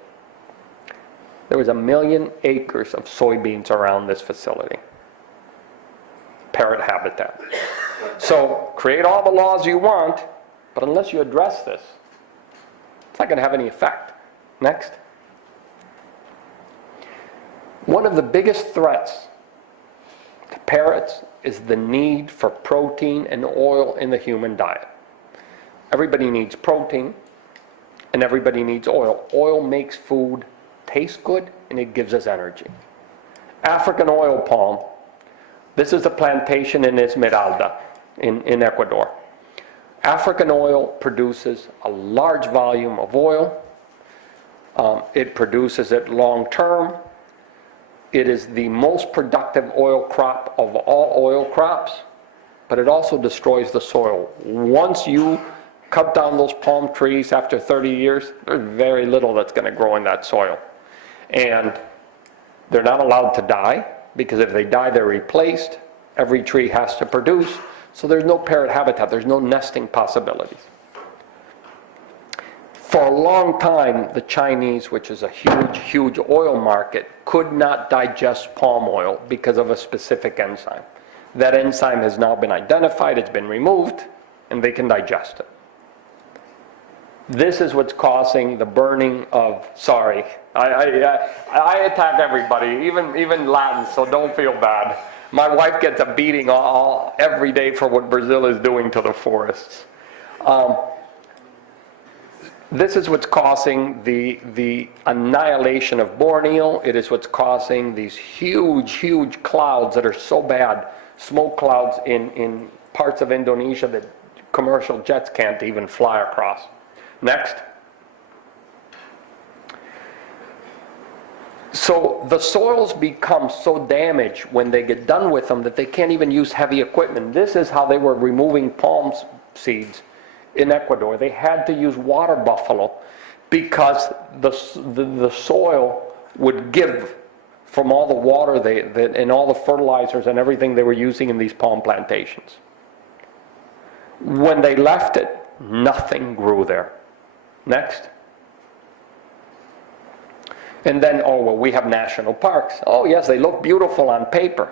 There was 1 million acres of soybeans around this facility. Parrot habitat. So create all the laws you want, but unless you address this, it's not going to have any effect. Next. One of the biggest threats to parrots is the need for protein and oil in the human diet. Everybody needs protein and everybody needs oil. Oil makes food taste good and it gives us energy. African oil palm. This is a plantation in Esmeralda in Ecuador. African oil produces a large volume of oil. It produces it long term. It is the most productive oil crop of all oil crops, but it also destroys the soil. Once you cut down those palm trees after 30 years, there's very little that's going to grow in that soil. And they're not allowed to die, because if they die, they're replaced. Every tree has to produce, so there's no parrot habitat, there's no nesting possibilities. For a long time, the Chinese, which is a huge, huge oil market, could not digest palm oil because of a specific enzyme. That enzyme has now been identified, it's been removed, and they can digest it. This is what's causing the burning of, sorry, I attack everybody, even Latin, so don't feel bad. My wife gets a beating every day for what Brazil is doing to the forests. This is what's causing the annihilation of Borneo. It is what's causing these huge, huge clouds that are so bad, smoke clouds in parts of Indonesia that commercial jets can't even fly across. Next. So the soils become so damaged when they get done with them that they can't even use heavy equipment. This is how they were removing palm seeds in Ecuador. They had to use water buffalo because the soil would give from all the water and all the fertilizers and everything they were using in these palm plantations. When they left it, nothing grew there. Next. And then, oh, well, we have national parks. Oh, yes, they look beautiful on paper,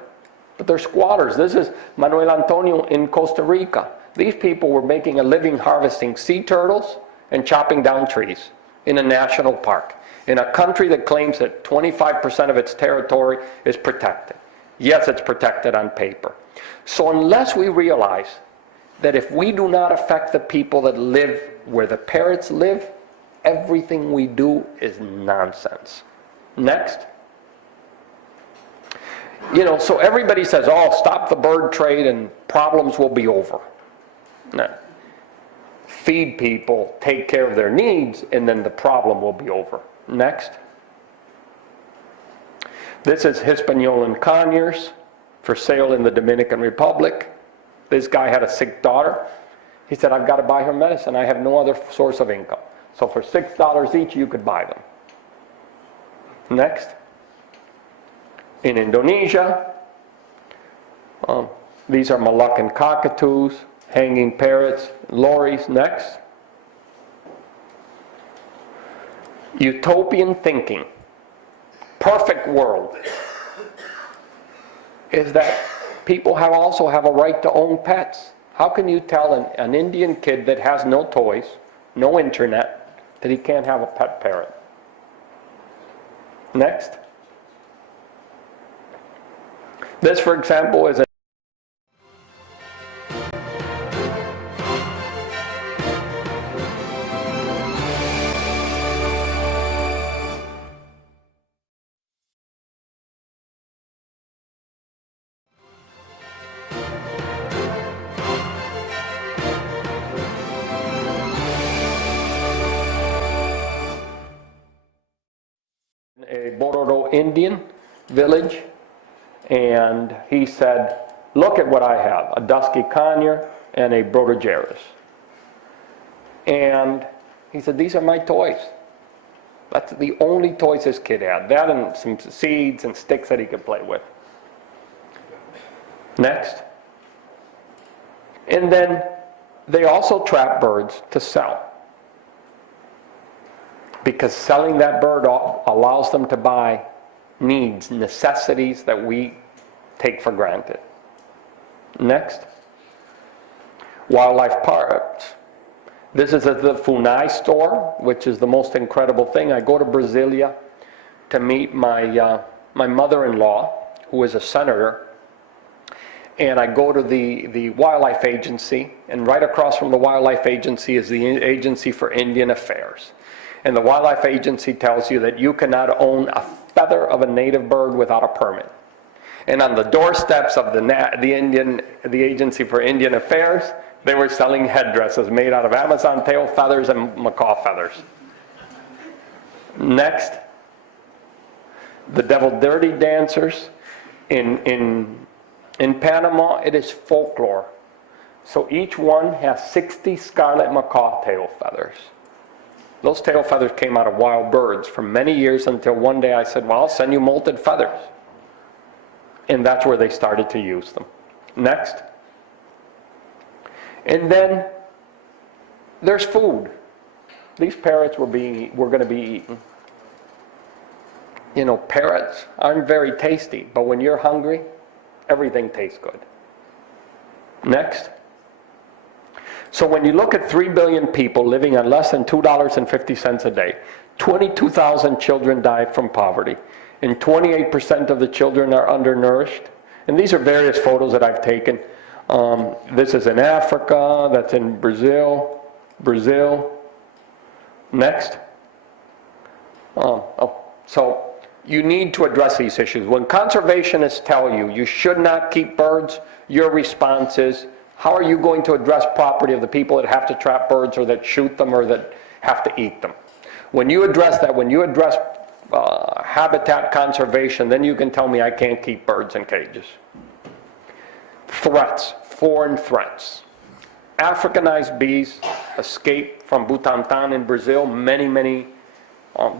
but they're squatters. This is Manuel Antonio in Costa Rica. These people were making a living harvesting sea turtles and chopping down trees in a national park, in a country that claims that 25% of its territory is protected. Yes, it's protected on paper. So unless we realize that if we do not affect the people that live where the parrots live, everything we do is nonsense. Next. You know, so everybody says, oh, stop the bird trade and problems will be over. No. Feed people, take care of their needs, and then the problem will be over. Next. This is Hispaniolan conures for sale in the Dominican Republic. This guy had a sick daughter. He said, I've got to buy her medicine. I have no other source of income. So for $6 each, you could buy them. Next. In Indonesia, these are Moluccan cockatoos, hanging parrots, lories. Next. Utopian thinking, perfect world, is that people also have a right to own pets. How can you tell an Indian kid that has no toys, no internet, that he can't have a pet parrot? Next. This, for example, is a Bororo Indian village, and he said, look at what I have, a dusky conure and a Brotogeris. And he said, these are my toys. That's the only toys this kid had. That and some seeds and sticks that he could play with. Next. And then they also trap birds to sell, because selling that bird allows them to buy needs, necessities that we take for granted. Next. Wildlife parrots. This is at the Funai store, which is the most incredible thing. I go to Brasilia to meet my mother-in-law, who is a senator, and I go to the wildlife agency, and right across from the wildlife agency is the Agency for Indian Affairs. And the wildlife agency tells you that you cannot own a feather of a native bird without a permit. And on the doorsteps of the Agency for Indian Affairs, they were selling headdresses made out of Amazon tail feathers and macaw feathers. Next. The Devil Dirty dancers. In Panama, it is folklore. So each one has 60 scarlet macaw tail feathers. Those tail feathers came out of wild birds for many years, until one day I said, well, I'll send you molted feathers. And that's where they started to use them. Next. And then there's food. These parrots were going to be eaten. You know, parrots aren't very tasty, but when you're hungry, everything tastes good. Next. So when you look at 3 billion people living on less than $2.50 a day, 22,000 children die from poverty, and 28% of the children are undernourished. And these are various photos that I've taken. This is in Africa, that's in Brazil. Next. So you need to address these issues. When conservationists tell you you should not keep birds, your response is, how are you going to address property of the people that have to trap birds or that shoot them or that have to eat them? When you address that, when you address habitat conservation, then you can tell me I can't keep birds in cages. Threats, foreign threats. Africanized bees escaped from Butantan in Brazil many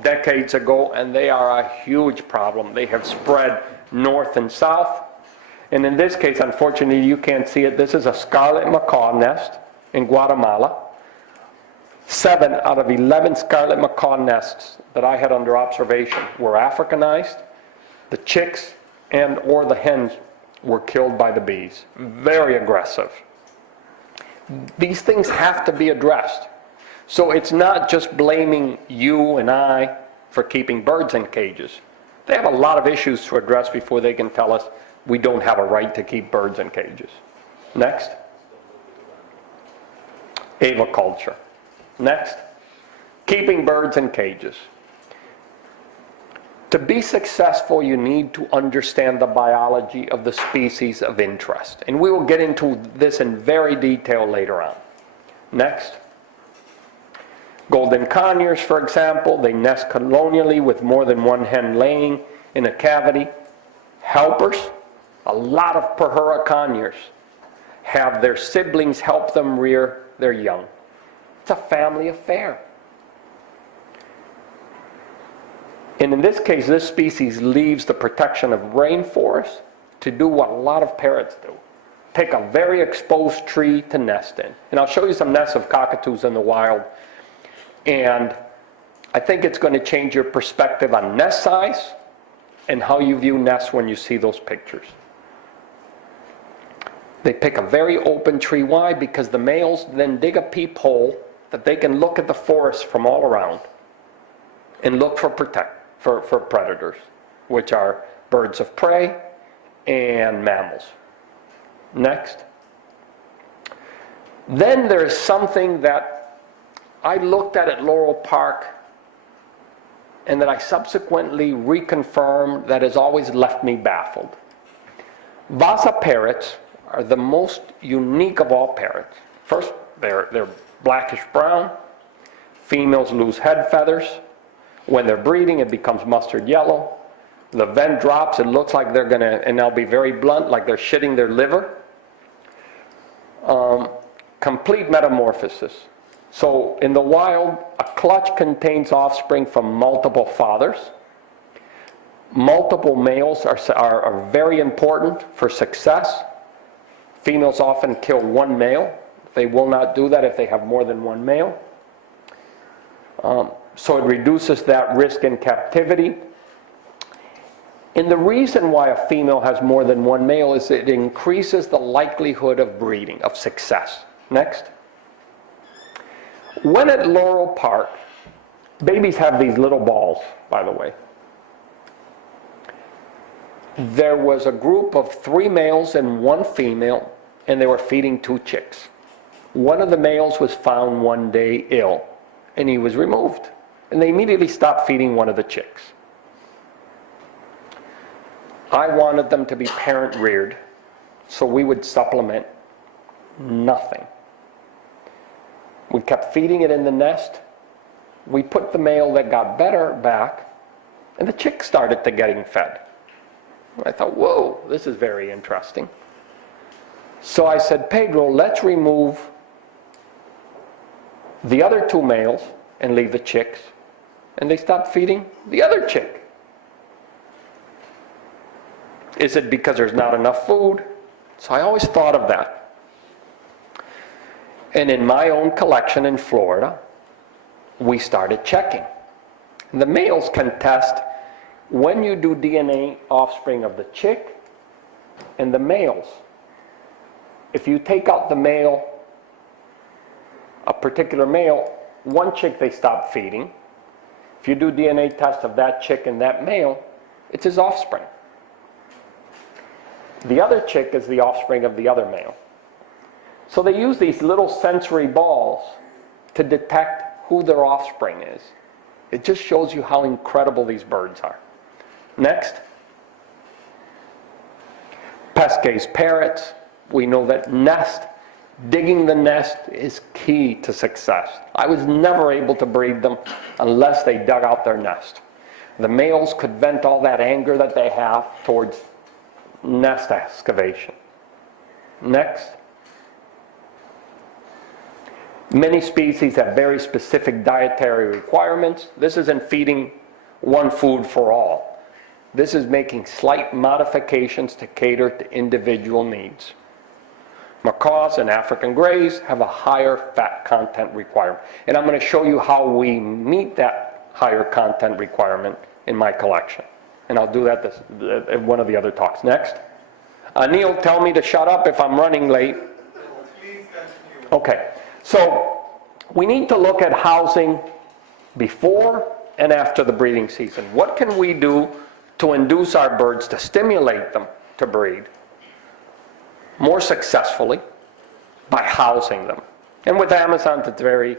decades ago, and they are a huge problem. They have spread north and south. And in this case, unfortunately, you can't see it. This is a scarlet macaw nest in Guatemala. 7 out of 11 scarlet macaw nests that I had under observation were Africanized. The chicks and or the hens were killed by the bees. Very aggressive. These things have to be addressed. So it's not just blaming you and I for keeping birds in cages. They have a lot of issues to address before they can tell us we don't have a right to keep birds in cages. Next. Aviculture. Next. Keeping birds in cages. To be successful, you need to understand the biology of the species of interest. And we will get into this in very detail later on. Next. Golden conures, for example, they nest colonially with more than one hen laying in a cavity. Helpers, a lot of Parrot conures have their siblings help them rear their young. It's a family affair. And in this case, this species leaves the protection of rainforests to do what a lot of parrots do. Pick a very exposed tree to nest in. And I'll show you some nests of cockatoos in the wild. And I think it's going to change your perspective on nest size and how you view nests when you see those pictures. They pick a very open tree. Why? Because the males then dig a peephole that they can look at the forest from all around and look for predators, which are birds of prey and mammals. Next. Then there's something that I looked at Laurel Park and that I subsequently reconfirmed that has always left me baffled. Vasa parrots are the most unique of all parrots. First, they're blackish brown. Females lose head feathers. When they're breeding, it becomes mustard yellow. The vent drops, it looks like they're gonna, and I'll be very blunt, like they're shitting their liver. Complete metamorphosis. So in the wild, a clutch contains offspring from multiple fathers. Multiple males are very important for success. Females often kill one male. They will not do that if they have more than one male. So it reduces that risk in captivity. And the reason why a female has more than one male is it increases the likelihood of breeding, of success. Next. When at Laurel Park, babies have these little balls, by the way. There was a group of 3 males and 1 female, and they were feeding 2 chicks. One of the males was found one day ill, and he was removed. And they immediately stopped feeding one of the chicks. I wanted them to be parent reared, so we would supplement nothing. We kept feeding it in the nest. We put the male that got better back, and the chick started to getting fed. I thought, whoa, this is very interesting. So I said, Pedro, let's remove the other 2 males and leave the chicks. And they stopped feeding the other chick. Is it because there's not enough food? So I always thought of that. And in my own collection in Florida, we started checking. And the males can test when you do DNA offspring of the chick and the males. If you take out the male, a particular male, one chick they stop feeding. If you do DNA test of that chick and that male, it's his offspring. The other chick is the offspring of the other male. So they use these little sensory balls to detect who their offspring is. It just shows you how incredible these birds are. Next. Pesquet's parrots. We know that digging the nest is key to success. I was never able to breed them unless they dug out their nest. The males could vent all that anger that they have towards nest excavation. Next. Many species have very specific dietary requirements. This isn't feeding one food for all. This is making slight modifications to cater to individual needs. Macaws and African greys have a higher fat content requirement. And I'm going to show you how we meet that higher content requirement in my collection. And I'll do that in one of the other talks. Next. Neil, tell me to shut up if I'm running late. Please continue. Okay. So we need to look at housing before and after the breeding season. What can we do to induce our birds to stimulate them to breed more successfully by housing them? And with Amazons, it's very,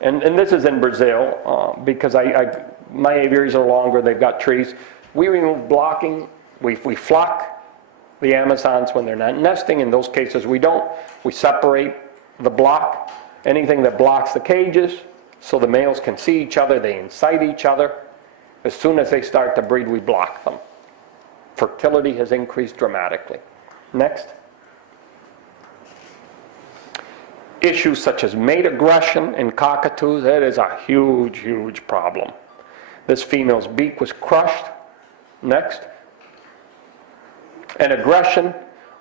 and this is in Brazil, because my aviaries are longer, they've got trees. We remove blocking, we flock the Amazons when they're not nesting. In those cases we don't. We separate the block, anything that blocks the cages, so the males can see each other, they incite each other. As soon as they start to breed, we block them. Fertility has increased dramatically. Next. Issues such as mate aggression in cockatoos, that is a huge, huge problem. This female's beak was crushed. Next. And aggression,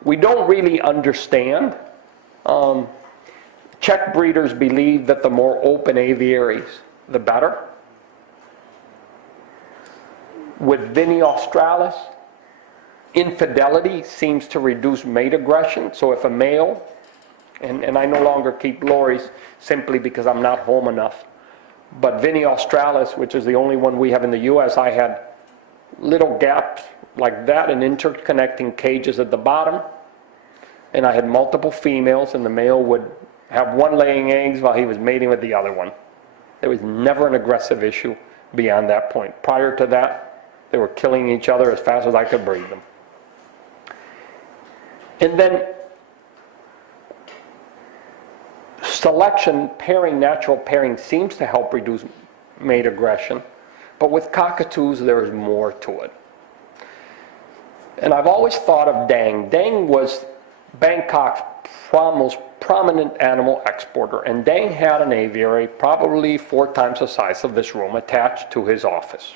we don't really understand. Czech breeders believe that the more open aviaries, the better. With Vinny australis, infidelity seems to reduce mate aggression. So if a male, and I no longer keep lories simply because I'm not home enough, but Vinny australis, which is the only one we have in the US, I had little gaps like that in interconnecting cages at the bottom, and I had multiple females, and the male would have one laying eggs while he was mating with the other one. There was never an aggressive issue beyond that point. Prior to that, they were killing each other as fast as I could breed them. And then selection, pairing, natural pairing seems to help reduce mate aggression, but with cockatoos there is more to it. And I've always thought of Dang. Dang was Bangkok's most prominent animal exporter, and Dang had an aviary probably 4 times the size of this room attached to his office.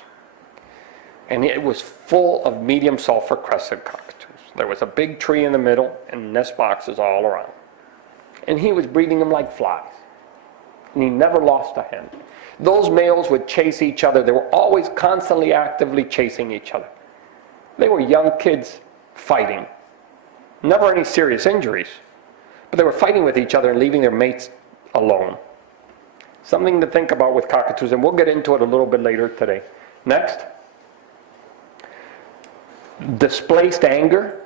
And it was full of medium sulfur crested cockatoos. There was a big tree in the middle and nest boxes all around. And he was breeding them like flies. And he never lost a hen. Those males would chase each other. They were always constantly actively chasing each other. They were young kids fighting. Never any serious injuries. But they were fighting with each other and leaving their mates alone. Something to think about with cockatoos, and we'll get into it a little bit later today. Next. Displaced anger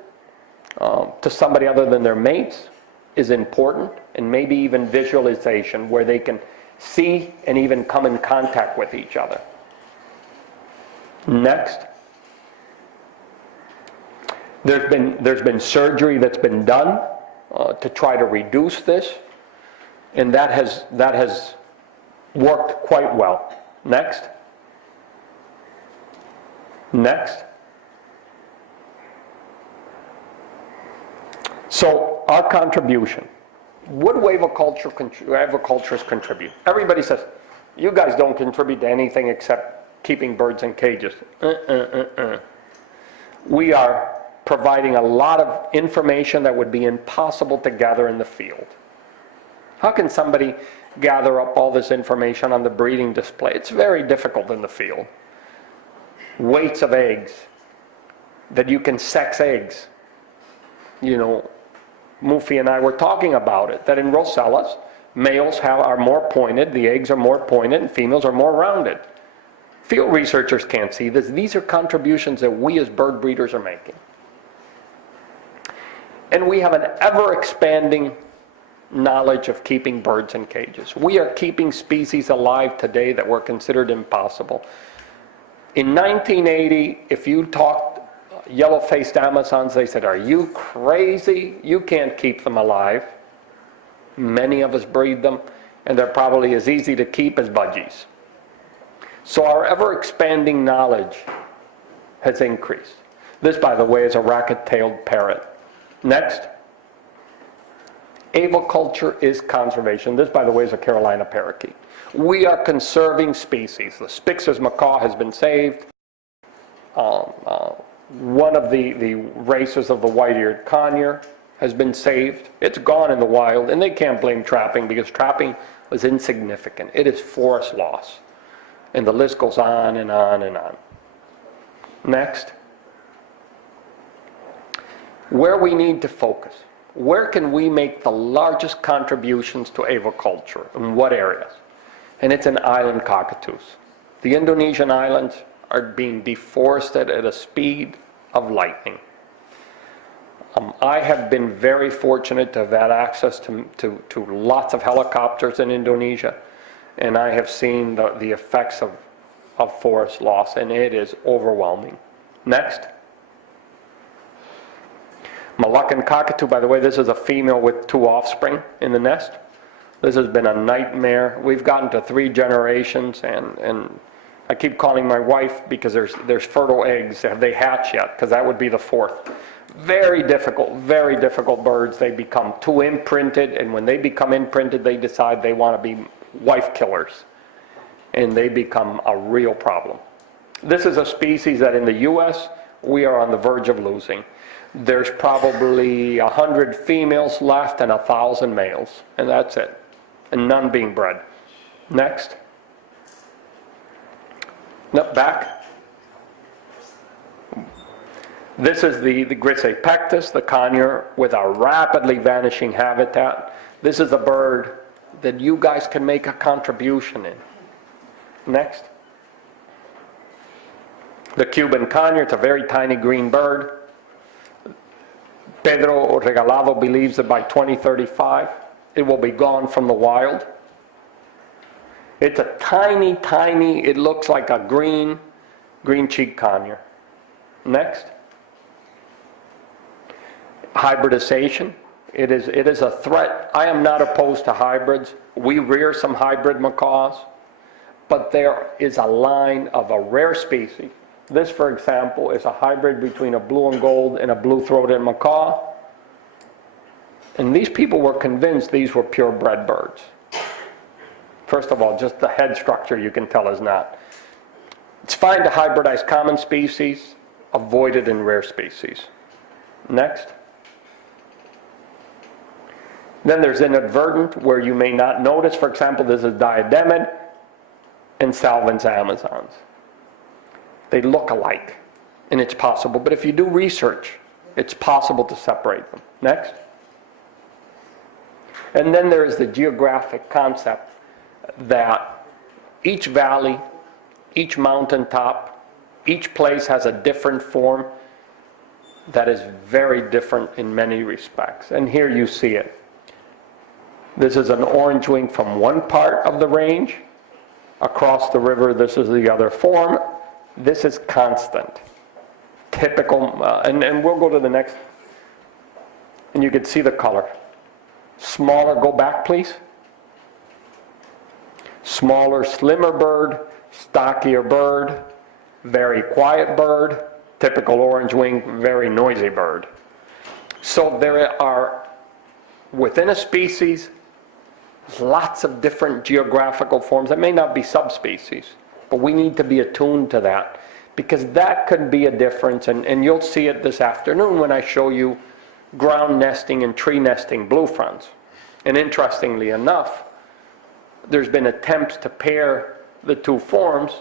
to somebody other than their mates is important, and maybe even visualization where they can see and even come in contact with each other. Next. There's been surgery that's been done to try to reduce this, and that has worked quite well. Next. Next. So our contribution. What do aviculturists contribute? Everybody says, you guys don't contribute to anything except keeping birds in cages. We are providing a lot of information that would be impossible to gather in the field. How can somebody gather up all this information on the breeding display? It's very difficult in the field. Weights of eggs, that you can sex eggs. You know, Mufi and I were talking about it, that in Rosellas, males are more pointed, the eggs are more pointed, and females are more rounded. Field researchers can't see this. These are contributions that we as bird breeders are making. And we have an ever-expanding knowledge of keeping birds in cages. We are keeping species alive today that were considered impossible. In 1980, if you talked yellow-faced Amazons, they said, are you crazy? You can't keep them alive. Many of us breed them, and they're probably as easy to keep as budgies. So our ever-expanding knowledge has increased. This, by the way, is a racket-tailed parrot. Next. Aviculture is conservation. This, by the way, is a Carolina parakeet. We are conserving species. The Spix's macaw has been saved. One of the races of the white-eared conure has been saved. It's gone in the wild, and they can't blame trapping because trapping was insignificant. It is forest loss. And the list goes on and on and on. Next. Where we need to focus. Where can we make the largest contributions to aviculture? In what areas? And it's in island cockatoos. The Indonesian islands are being deforested at a speed of lightning. I have been very fortunate to have had access to lots of helicopters in Indonesia, and I have seen the effects of forest loss, and it is overwhelming. Next. Moluccan cockatoo, by the way, this is a female with 2 offspring in the nest. This has been a nightmare. We've gotten to 3 generations, and I keep calling my wife because there's fertile eggs. Have they hatched yet? Because that would be the 4th. Very difficult birds. They become too imprinted, and when they become imprinted, they decide they want to be wife killers, and they become a real problem. This is a species that in the US, we are on the verge of losing. There's probably 100 females left and 1,000 males, and that's it, and none being bred. Next. No, back. This is the Grisapectus, the conure, with a rapidly vanishing habitat. This is a bird that you guys can make a contribution in. Next. The Cuban conure, it's a very tiny green bird. Pedro Regalado believes that by 2035, it will be gone from the wild. It's a tiny, it looks like a green cheek conure. Next. Hybridization. It is a threat. I am not opposed to hybrids. We rear some hybrid macaws, but there is a line of a rare species. This, for example, is a hybrid between a blue and gold and a blue-throated macaw. And these people were convinced these were purebred birds. First of all, just the head structure you can tell is not. It's fine to hybridize common species, avoid it in rare species. Next. Then there's inadvertent, where you may not notice. For example, this is diademid and Salvin's amazons. They look alike, and it's possible. But if you do research, it's possible to separate them. Next. And then there is the geographic concept that each valley, each mountaintop, each place has a different form that is very different in many respects. And here you see it. This is an orange wing from one part of the range. Across the river, this is the other form. This is constant. Typical, and we'll go to the next. And you can see the color. Smaller, go back please. Smaller, slimmer bird, stockier bird, very quiet bird, typical orange wing, very noisy bird. So there are, within a species, lots of different geographical forms that may not be subspecies, but we need to be attuned to that, because that could be a difference, and you'll see it this afternoon when I show you ground nesting and tree nesting blue fronts. And interestingly enough, there's been attempts to pair the 2 forms,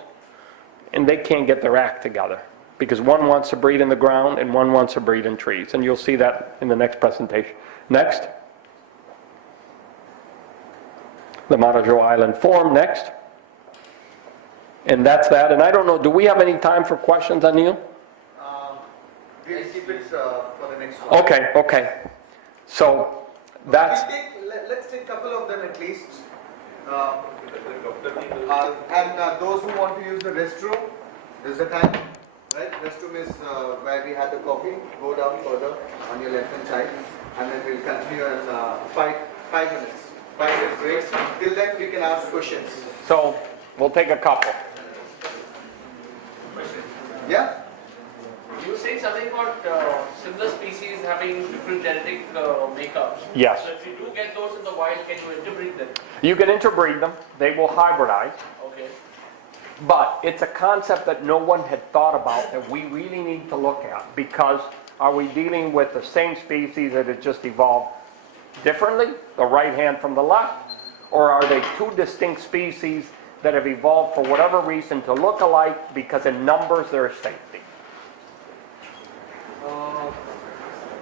and they can't get their act together, because one wants to breed in the ground and one wants to breed in trees, and you'll see that in the next presentation. Next. The Marajo Island form, next. And that's that. And I don't know, do we have any time for questions, Anil? We'll keep it for the next one. Okay. So, that's... Let's take a couple of them at least. And those who want to use the restroom, this is the time, right? Restroom is where we had the coffee. Go down further on your left hand side, and then we'll continue in 5 minutes. 5 minutes break. Till then, we can ask questions. So, we'll take a couple. Yeah? You were saying something about similar species having different genetic makeups. Yes. So if you do get those in the wild, can you interbreed them? You can interbreed them. They will hybridize. Okay. But it's a concept that no one had thought about that we really need to look at, because are we dealing with the same species that had just evolved differently, the right hand from the left, or are they two distinct species that have evolved for whatever reason to look alike because in numbers there is safety?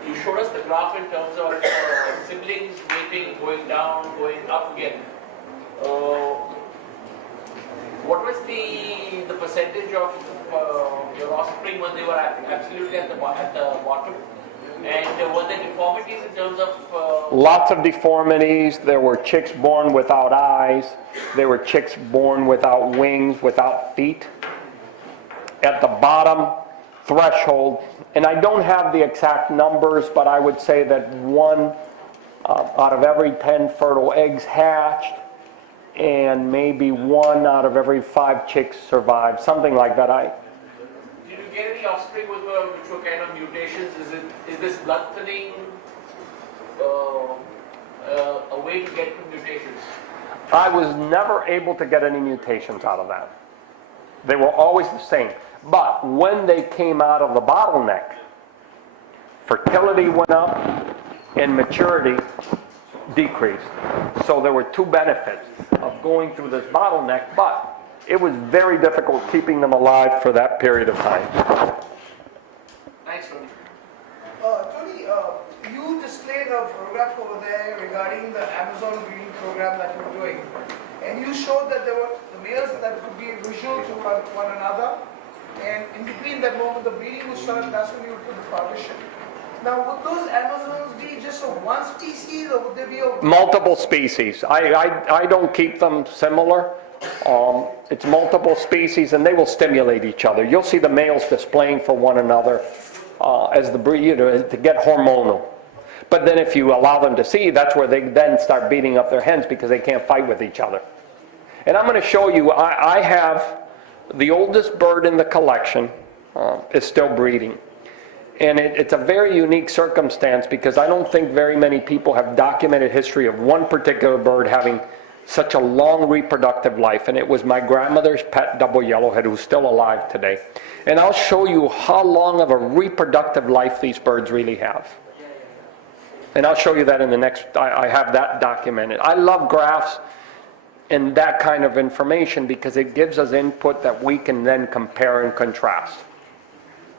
You showed us the graph in terms of siblings mating, going down, going up again. What was the percentage of your offspring when they were absolutely at the bottom? And were there deformities in terms of... Lots of deformities. There were chicks born without eyes. There were chicks born without wings, without feet. At the bottom threshold, and I don't have the exact numbers, but I would say that 1 out of every 10 fertile eggs hatched, and maybe 1 out of every 5 chicks survived, something like that. Did you get any offspring which were kind of mutations? Is this blood thinning a way to get to mutations? I was never able to get any mutations out of that. They were always the same. But when they came out of the bottleneck, fertility went up and maturity decreased. So there were 2 benefits of going through this bottleneck, but it was very difficult keeping them alive for that period of time. Thanks, Tony. Tony, you displayed a photograph over there regarding the Amazon breeding program that you're doing. And you showed that there were the males that could be visual to one another. And in between that moment, the breeding was done, and that's when you would put the partition. Now, would those Amazons be just of one species, or would they be of... Multiple species. I don't keep them similar. It's multiple species, and they will stimulate each other. You'll see the males displaying for one another as the breed, to get hormonal. But then if you allow them to see, that's where they then start beating up their hens because they can't fight with each other. And I'm going to show you, I have the oldest bird in the collection is still breeding. And it's a very unique circumstance because I don't think very many people have documented history of one particular bird having such a long reproductive life. And it was my grandmother's pet double yellowhead, who's still alive today. And I'll show you how long of a reproductive life these birds really have. And I'll show you that in the next, I have that documented. I love graphs and that kind of information because it gives us input that we can then compare and contrast.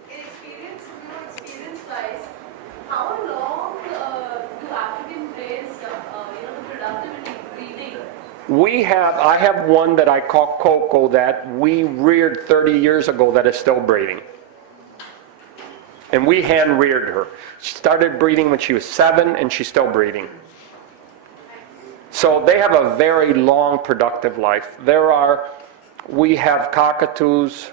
Experience-wise, how long do African braves, the productivity breeding? I have one that I call Coco that we reared 30 years ago that is still breeding. And we hand reared her. She started breeding when she was 7 and she's still breeding. So they have a very long productive life. We have cockatoos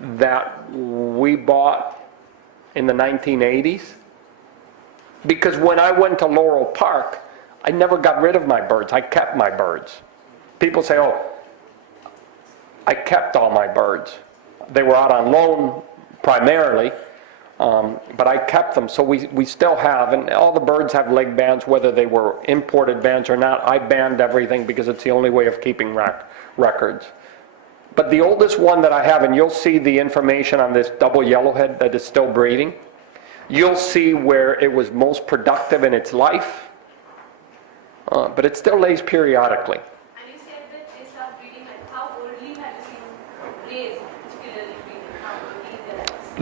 that we bought in the 1980s. Because when I went to Laurel Park, I never got rid of my birds. I kept my birds. People say, oh, I kept all my birds. They were out on loan primarily, but I kept them. So we still have, and all the birds have leg bands, whether they were imported bands or not. I banned everything because it's the only way of keeping records. But the oldest one that I have, and you'll see the information on this double yellowhead that is still breeding, you'll see where it was most productive in its life, but it still lays periodically. And you said that they start breeding, like how early have you seen rays particularly breeding? How early they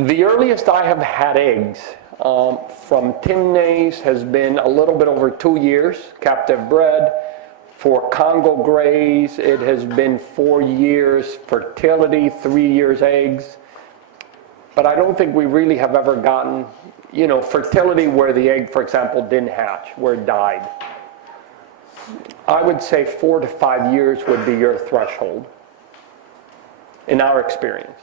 are? The earliest I have had eggs from Timnays has been a little bit over 2 years, captive bred. For Congo Greys, it has been 4 years fertility, 3 years eggs. But I don't think we really have ever gotten, fertility where the egg, for example, didn't hatch, where it died. I would say 4 to 5 years would be your threshold, in our experience.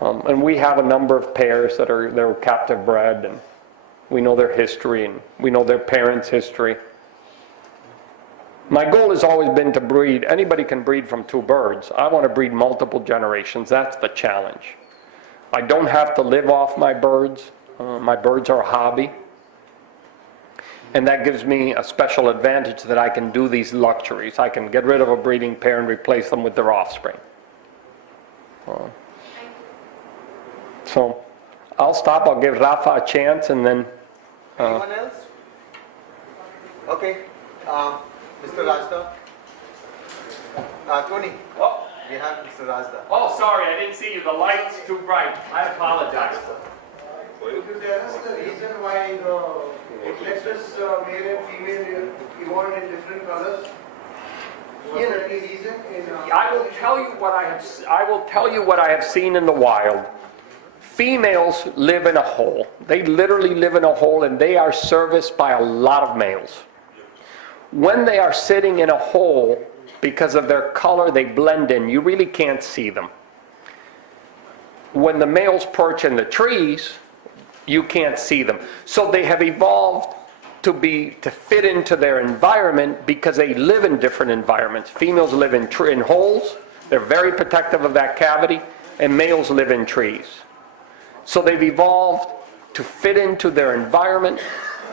And we have a number of pairs that are captive bred, and we know their history, and we know their parents' history. My goal has always been to breed, anybody can breed from 2 birds. I want to breed multiple generations, that's the challenge. I don't have to live off my birds. My birds are a hobby. And that gives me a special advantage that I can do these luxuries. I can get rid of a breeding pair and replace them with their offspring. So I'll stop, I'll give Rafa a chance and then... Anyone else? Okay, Mr. Rajda. Tony, Oh, we have Mr. Rajda. oh, sorry, I didn't see you. The light's too bright. I apologize. Could you tell us the reason why the Ineffectiveness male and female evolved in different colors? Was there any reason in... I will tell you what I have seen in the wild. Females live in a hole. They literally live in a hole and they are serviced by a lot of males. When they are sitting in a hole, because of their color, they blend in. You really can't see them. When the males perch in the trees, you can't see them. So they have evolved to fit into their environment because they live in different environments. Females live in holes. They're very protective of that cavity, and males live in trees. So they've evolved to fit into their environment,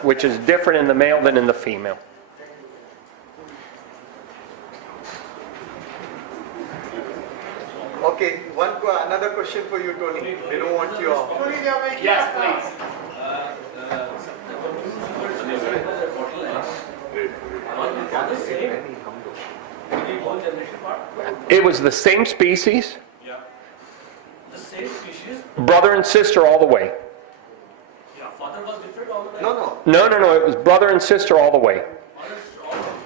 which is different in the male than in the female. Okay, another question for you, Tony. They don't want you off. Tony, they are making Yes, up please. It was the same species. Yeah. The same species? Brother and sister all the way. Yeah, father was different all the time? No. It was brother and sister all the way.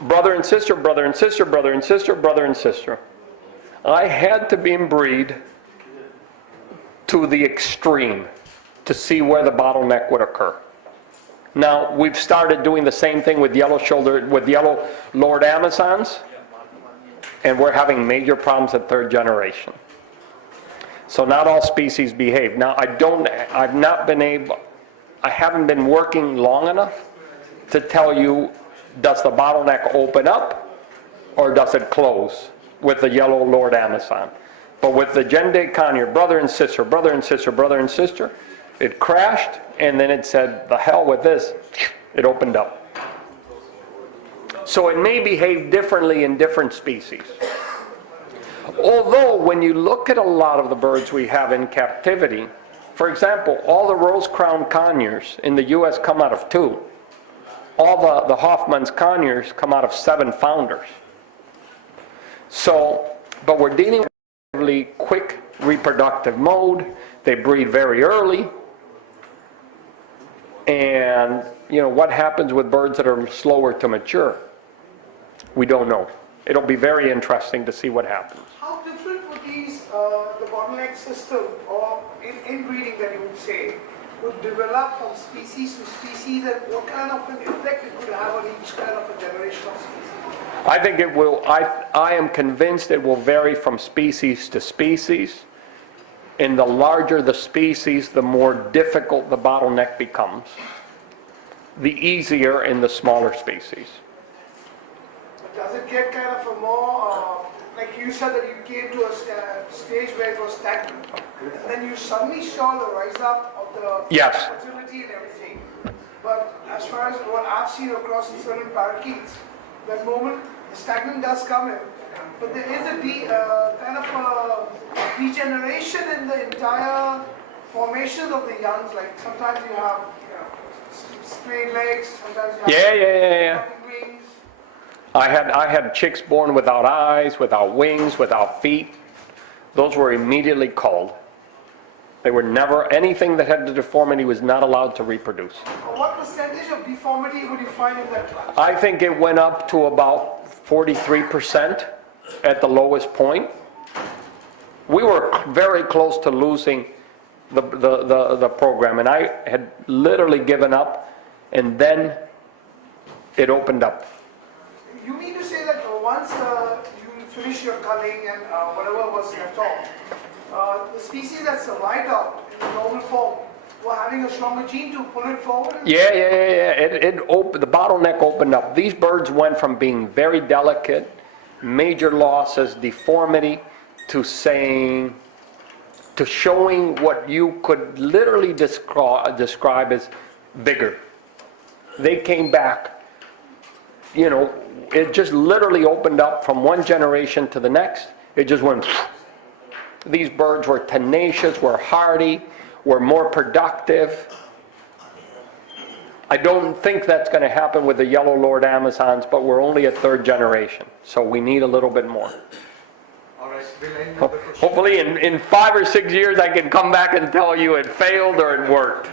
Brother and sister, brother and sister, brother and sister, brother and sister. I had to be inbreed to the extreme to see where the bottleneck would occur. Now, we've started doing the same thing with yellow Lord Amazons, and we're having major problems at 3rd generation. So not all species behave. Now, I haven't been working long enough to tell you, does the bottleneck open up or does it close with the yellow Lord Amazon? But with the Gende Conure, brother and sister, brother and sister, brother and sister, it crashed and then it said, the hell with this, it opened up. So it may behave differently in different species. Although when you look at a lot of the birds we have in captivity, for example, all the rose-crowned conures in the US come out of 2. All the Hoffman's conures come out of 7 founders. So, but we're dealing with a relatively quick reproductive mode. They breed very early. And, you know, what happens with birds that are slower to mature? We don't know. It'll be very interesting to see what happens. How different would these, the bottleneck system or inbreeding that you would say, would develop from species to species, and what kind of an effect it could have on each kind of a generation of species? I think it will, I am convinced it will vary from species to species. And the larger the species, the more difficult the bottleneck becomes. The easier in the smaller species. Does it get kind of a more, like you said that you came to a stage where it was stagnant, and then you suddenly saw the rise up of the Yes. fertility and everything. But as far as what I've seen across certain parakeets, that moment, the stagnant does come in, but there is a kind of a degeneration in the entire formation of the youngs. Like sometimes you have, straight legs, sometimes you have Yeah. wings. I had chicks born without eyes, without wings, without feet. Those were immediately culled. They were never, anything that had the deformity was not allowed to reproduce. What percentage of deformity would you find in that class? I think it went up to about 43% at the lowest point. We were very close to losing the program, and I had literally given up, and then it opened up. You mean to say that once you finish your culling and whatever was left off, the species that survived out in the normal form were having a stronger gene to pull it forward? Yeah. The bottleneck opened up. These birds went from being very delicate, major losses, deformity, to showing what you could literally describe as bigger. They came back, it just literally opened up from one generation to the next. It just went. These birds were tenacious, were hardy, were more productive. I don't think that's going to happen with the yellow Lord Amazons, but we're only a third generation, so we need a little bit more. All right, we'll end with the question. Hopefully in 5 or 6 years I can come back and tell you it failed or it worked.